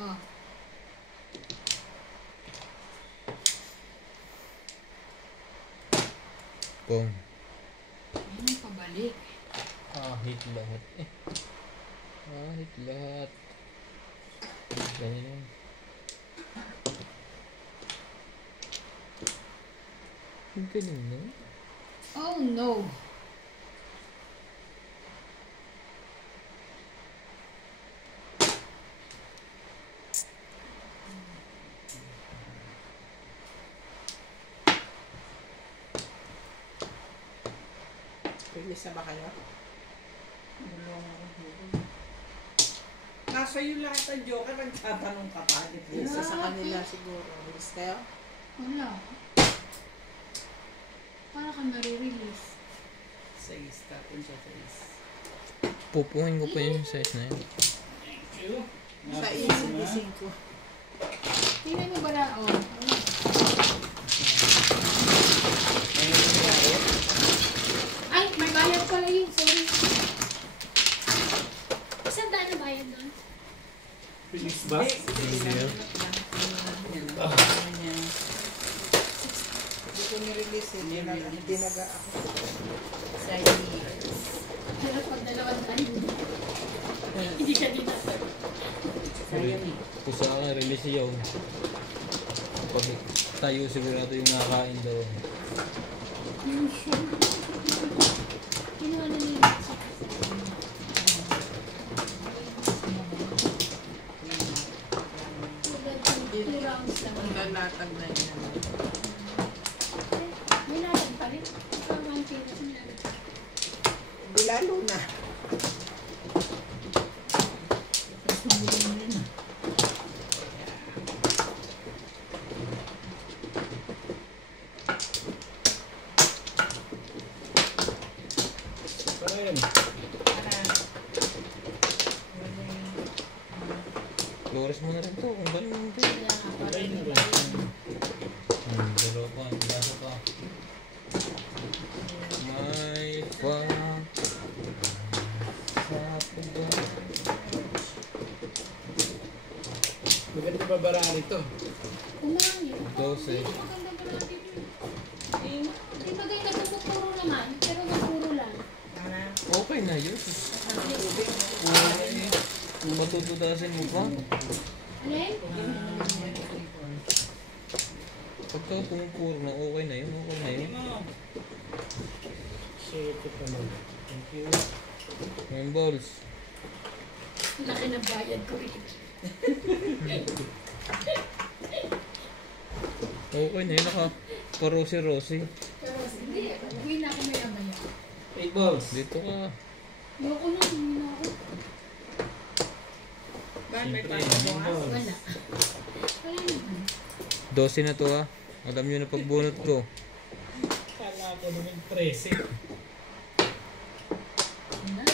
Oh. Pong. Ayun, pabalik. Hit lahat eh. Hit lahat. Ganyan lang. Ang galing no? Oh no. Release na ba kayo? Nasa iyo lahat ng joker, nagtatanong ka pa. Isa sa kanila siguro. Release kayo? Wala. Para ka nare-release. Size, tapon sa size. Pupuhin ko pa yung size na yun. Ayun. Sa Napos isip, na. isip ko. Tingnan mo ba na? Oh. Ay, may bayad pala yun. Sorry. Isang daan na bayad doon? Phoenix ba? Hindi ko nirelease eh. Dinaga ako. Size. Hirap pag dalawang daan. Hindi ka din nasa. Kung sa akin, release yun. Pag tayo sigurado yung nakakain daw. Kinuha na nila sa two rounds lang. Ang lalatag na yan. May latag pa rin. Ikaw ang kira sa nilalagay. Hindi lalo na. Barari to. Kumain. 12. Hindi maganda pa natin yun. Hindi maganda kung pupuro naman. Pero napuro lang. Okay na yun. Matutudasin mo pa. Alin? Pagka pumupuro na okay na yun. Okay na yun. Shit, ito lang. Thank you. Ngayon balls. Laki na bayad ko rin. Okay na yun. Naka-parosi-rosi. Pero hindi. Uwi na ako maya-maya. 8 balls. Dito ka. Ayoko na. Hindi na ako. Bakit may Siyempre, pasok eight bukas? balls. Wala. Wala naman. 12 na to ha. Alam nyo na pagbunot ko. Kala ko naman 13. Wala.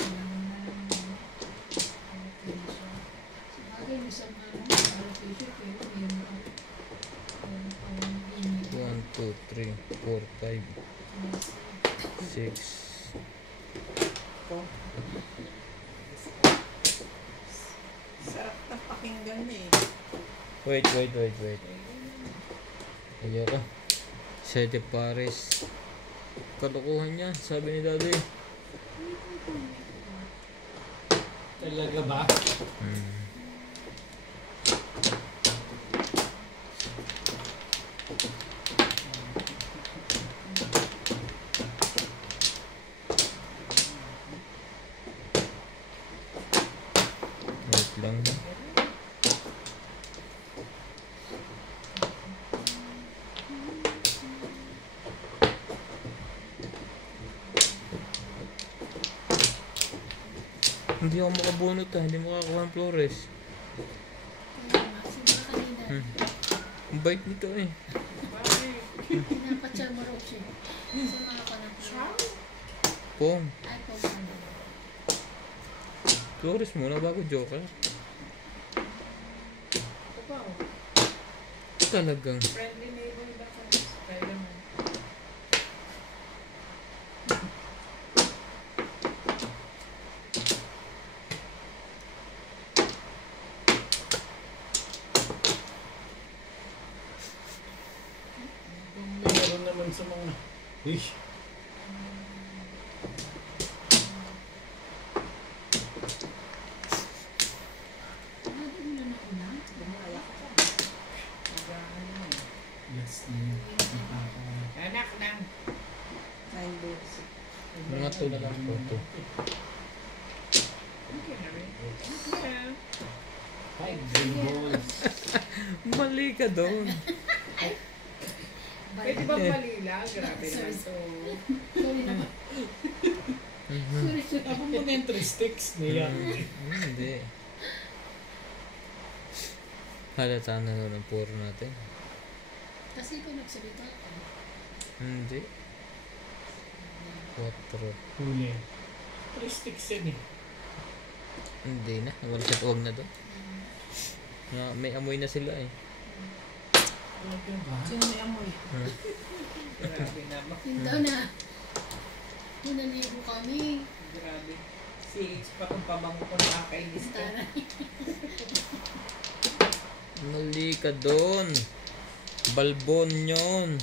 Sabagay, isang allocation, pero meron pa. Meron pang limit. 1, 2, 3, 4, 5, 6. Sarap na pakinggan eh. Wait. Ayoko. 7 pares. Kalokohan niya, sabi ni daddy. Talaga ba? Wait lang. Hindi ako makabunot ha, hindi makakuha ng Flores. Kaya nga, simula kanina. Ang bait nito eh. Pinapatsyal mo raw siya. Sa mga panaplan. Pong, Ay, po ano. Flores muna bago joker. Ito pa, oh. Talagang. Friendly neighbor ba ka? Spider-Man. Meron naman sa mga... Uy! Ano na nauna? Last na yun. Anak ng 9 balls. Mga to na lang po to. okay na rin. Yeah. 5 green balls. Mali ka doon. Pwede bang malila? Grabe naman to. Sorry na. Sorry. Ako mag-entry sticks niya. Hindi. Halata na lang ang puro natin. Kasi ikaw nagsalita ka. Hindi. 4. Huli. 3 sticks yan eh. Hindi na. Huwag na doon. May amoy na sila eh. Talaga ba? Sino may amoy? Grabe naman. Hindi na. Naligo kami. Grabe. Si H pa kung pabango ko nakakainis ka. Tara. Mali ka doon. Balbon yun.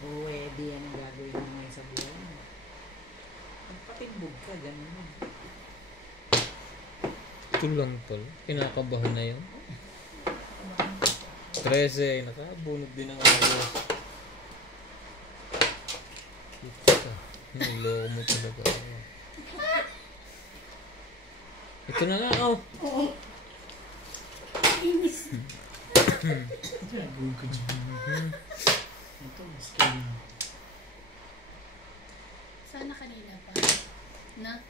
Pwede yan ang gagawin mo ngayon sa buhay mo. Pagpatimbog ka, ganun mo. Ito lang tol. Kinakabahan na yun. 13. Nakabunod din ang ayos. Ito. Niloko mo talaga. Ito na nga oh. Oo. Inis. Gagawin ko dyan. Ito, mas kaya. Sana kanina pa. Na?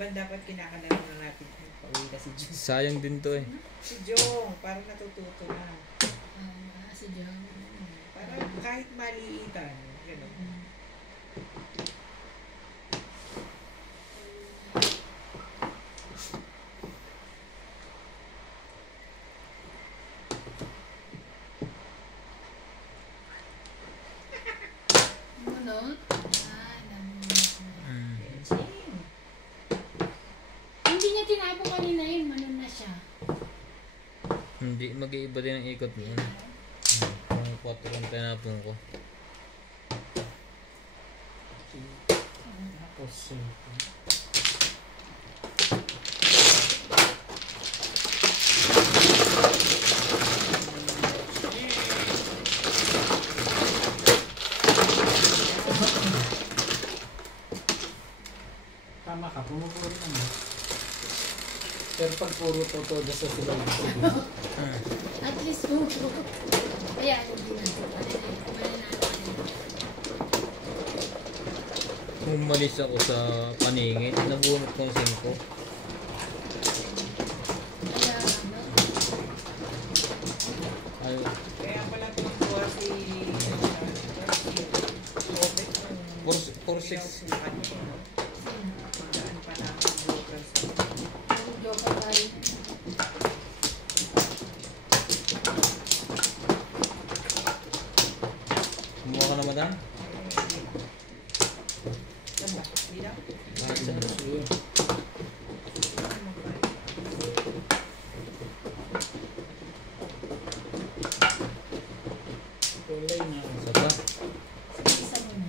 Ba dapat kinakalaman na natin yung pauwi ka si Jong. Sayang din to eh. Si Jong, parang natututo na. Si Jong. Para kahit maliitan, gano'n. Munot. Ah, Mm. hindi niya tinapon kanina yun, manon na siya. Hindi, mag-iiba din ang ikot mo. Kung 4 ang tinapon ko. Tapos, tama ka, pumupuro naman. Pero pag puro todo sa sila At least puro. Kaya hindi na. Umalis ako sa paningit, nabunot kong 5. Kaya ano, Ay, Kaya pala tuwa si Robert nung 4-6. pinausukan niya, no? Pagdaan pa namin yung brokers. yung joke tayo. Kumuha ka na, madam? Saan ba? Di daw? Kahit saan. kulay na. Isa pa. Isa mo na.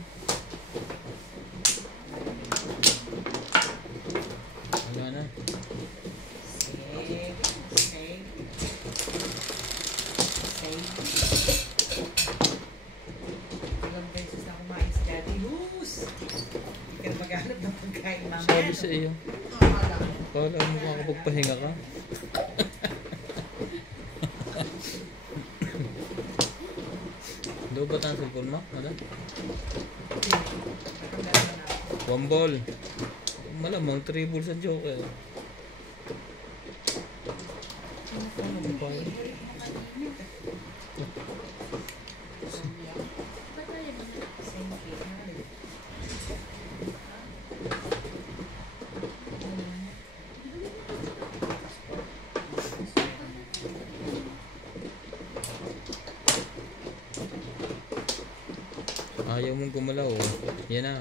Wala na. Save. Save. Save. Ilang beses na kumain si Daddy Luz. Hindi ka na maghanap ng pagkain mamaya. Sabi sa iyo. Akala. Kala mo makakapagpahinga ka. Doon ba tayo sa cellphone mo? Madam? One ball. Malamang 3 balls sa joker. Ano ba yun? Ba't tayo ba na? Ayaw mong gumalaw. Yan na.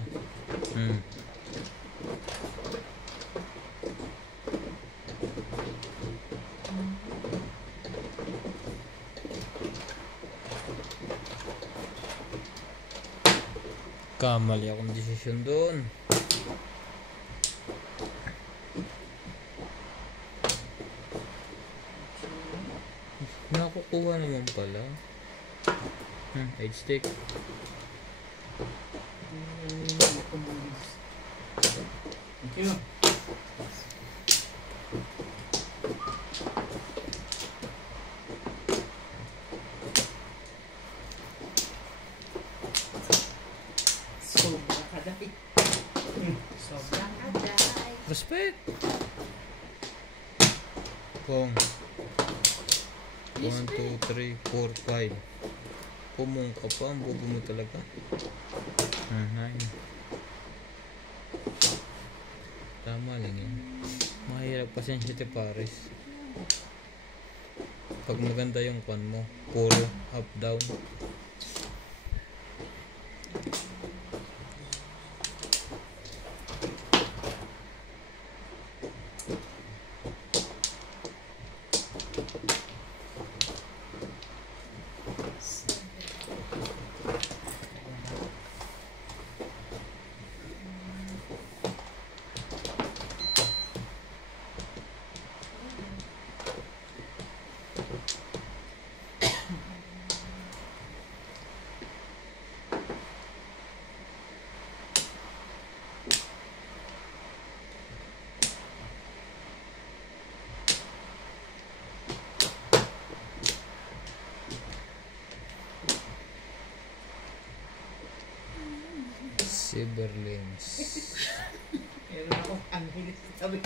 Kamali akong desisyon doon. Nakukuha naman pala. Edge stick. Thank you. Sobrang kaday. Sobrang kaday. Respect. Kung 1, 2, 3, 4, 5. Pumong ka pa, ang bobo mo talaga. 9. Tama lang yan. Mahirap pasensya ti Paris. Pag maganda yung pan mo, puro up down. Cyberlens. Meron ako anghel sa tabi.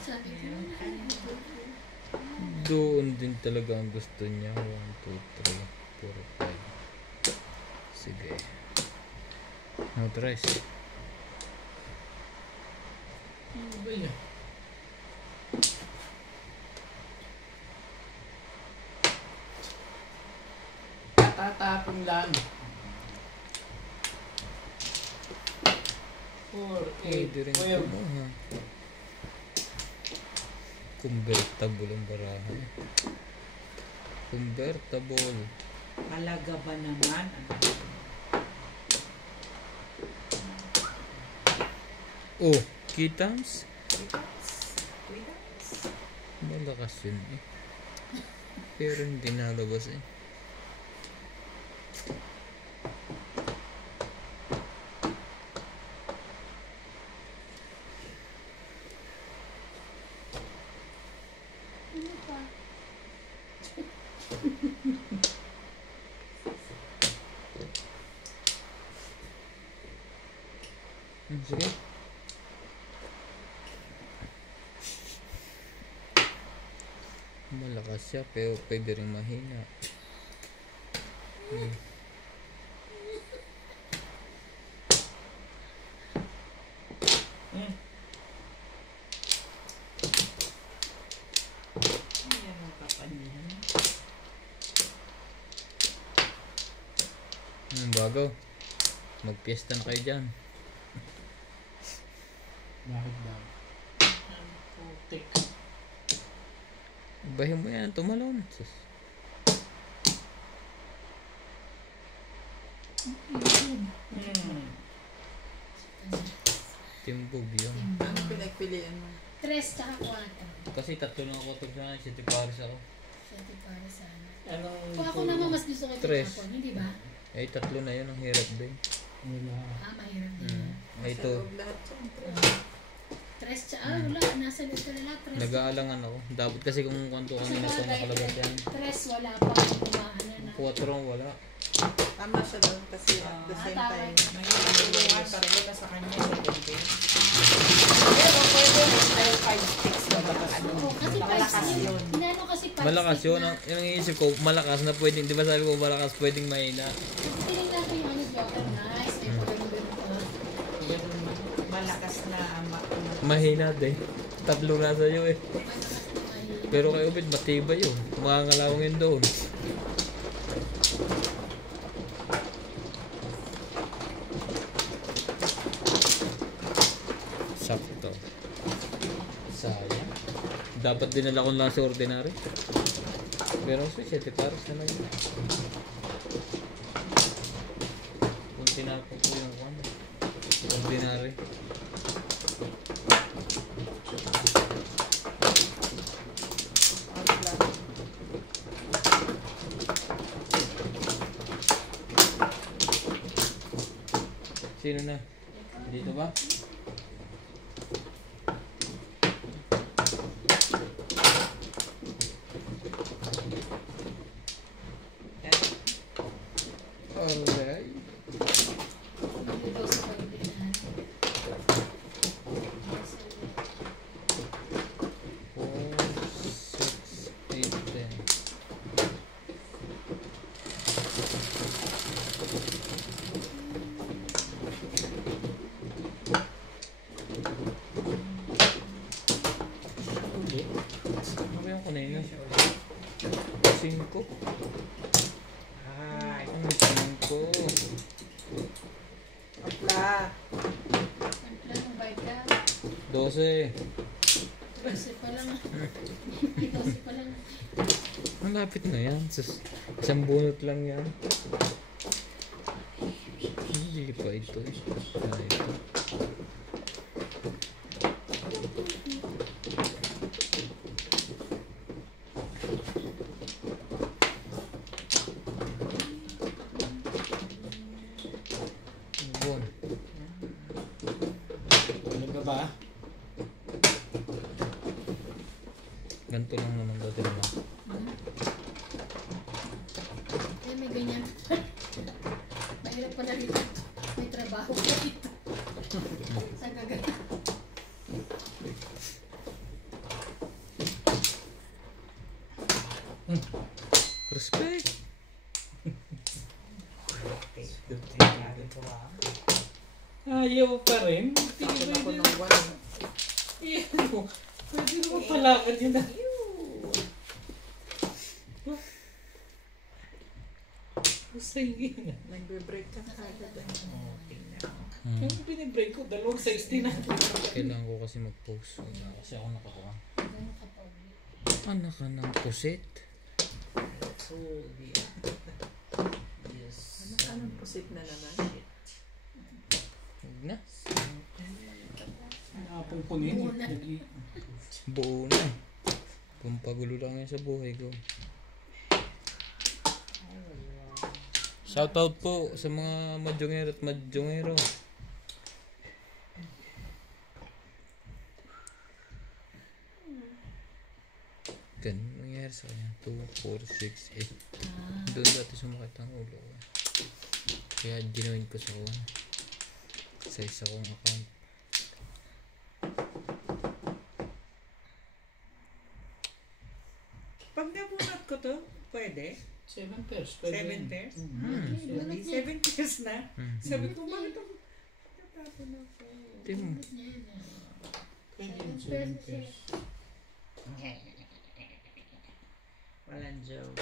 Sabi ko, Doon din talaga ang gusto niya. 1, 2, 3, 4, 5. Sige. No tres. Ano ba yan? Tatapon lang. 4, 8, Pwede rin 12. kumuha. Convertible ang barahan. Convertible. Malaga ba naman? Oh, kitams? Wait. Malakas yun eh. Pero hindi nalabas eh. Ano pa? Sige. Malakas siya pero pwede rin mahina. Ayan ang kapanyan. Bago. Magpiesta na kayo dyan. Bakit daw? Ang putik. Ibahin mo yan, tumalon. Sus. Timbog yun. Ano pinagpilian mo? 3 tsaka 4. Kasi tatlo lang ako tignan, City Paris ako. Siyempre para sana. Anong Kung ako naman mas gusto ko Tres. tinapon, hindi ba? Eh, tatlo na yun, ang hirap din. Wala. Mahirap din. Ay, Sa ito, loob lahat yan. 3 tsaka, wala, nasa loob ka nila, 3. nag-aalangan ako. Dapat kasi kung kwanto kanina ito nakalagay yan. 3 wala pa kung kumaano na. 4 wala. Tama siya doon kasi at the same tama. time. Nangyayon tatlo na sa kanya sa bente. Pero pwede rin tayo 5 sticks na baka ano. Oo, kasi Malakas 5 yun. Inano kasi 5 Malakas yun. Yung iniisip ko, malakas na pwedeng, di ba sabi ko malakas pwedeng mahina. Kasi tinignan ko yung ano, Joker, nice. Ay, pagano-gano ko. Malakas na Mahina din. Tatlo na sa'yo eh. Malakas na mahirap. Pero kay Ubid, matibay yun. Makangalawang yun doon. Sakto. Sayang. Dapat dinala ko lang sa ordinary. Pero sa 7 pares na lang yun. Kung tinapon ko yung ordinary. Sino na? Dito ba? Alright. Dito sa pagbibihan. 4, 6, 8, 10. Uli. Ano ba yung kanina? 5. Ay, Ang 5. Apla. Ang plan ng bike ka. 12. 12 pa lang. Ay, 12 pa lang. Ang lapit na yan. Sus, isang bunot lang yan. Hindi pa ito. Ah, ito. Bon. Tulog ka ba? Ganito lang naman dati naman. Eh, may ganyan. Mahirap pala rito. May trabaho ka dito. Saan ka ganyan? Ayaw pa rin. Tapos ako ng wala. Pwede naman palakad yun na. Sige na. Nagbe-break ka kagad. Okay na. Kaya binibreak ko, 2.60 na. Kailangan ko kasi mag-post. Wala kasi ako nakakuha. Ganun ka pa ulit. Anak ka ng pusit. Solvia. Yes. Ano ka ng pusit na naman? Huwag na. Nakapong ko nila. Muna. Buo na. Pampagulo lang yan sa buhay ko. Shoutout po sa mga madyongero at madyongero. Ganun nangyari sa kanya. 2, 4, 6, 8. Doon dati sumakit ang ulo ko. Kaya ginoin ko sa kuha. Sa isa kong account. Pag nabunot ko to, pwede? 7 pairs. 7 pairs? Bunot niya. 7 pairs na. Hmm. Sabi ko, bakit ako natapon ako? Tim. Bunot niya yan, ah. Pwede yun, 7 pairs. Walang joke.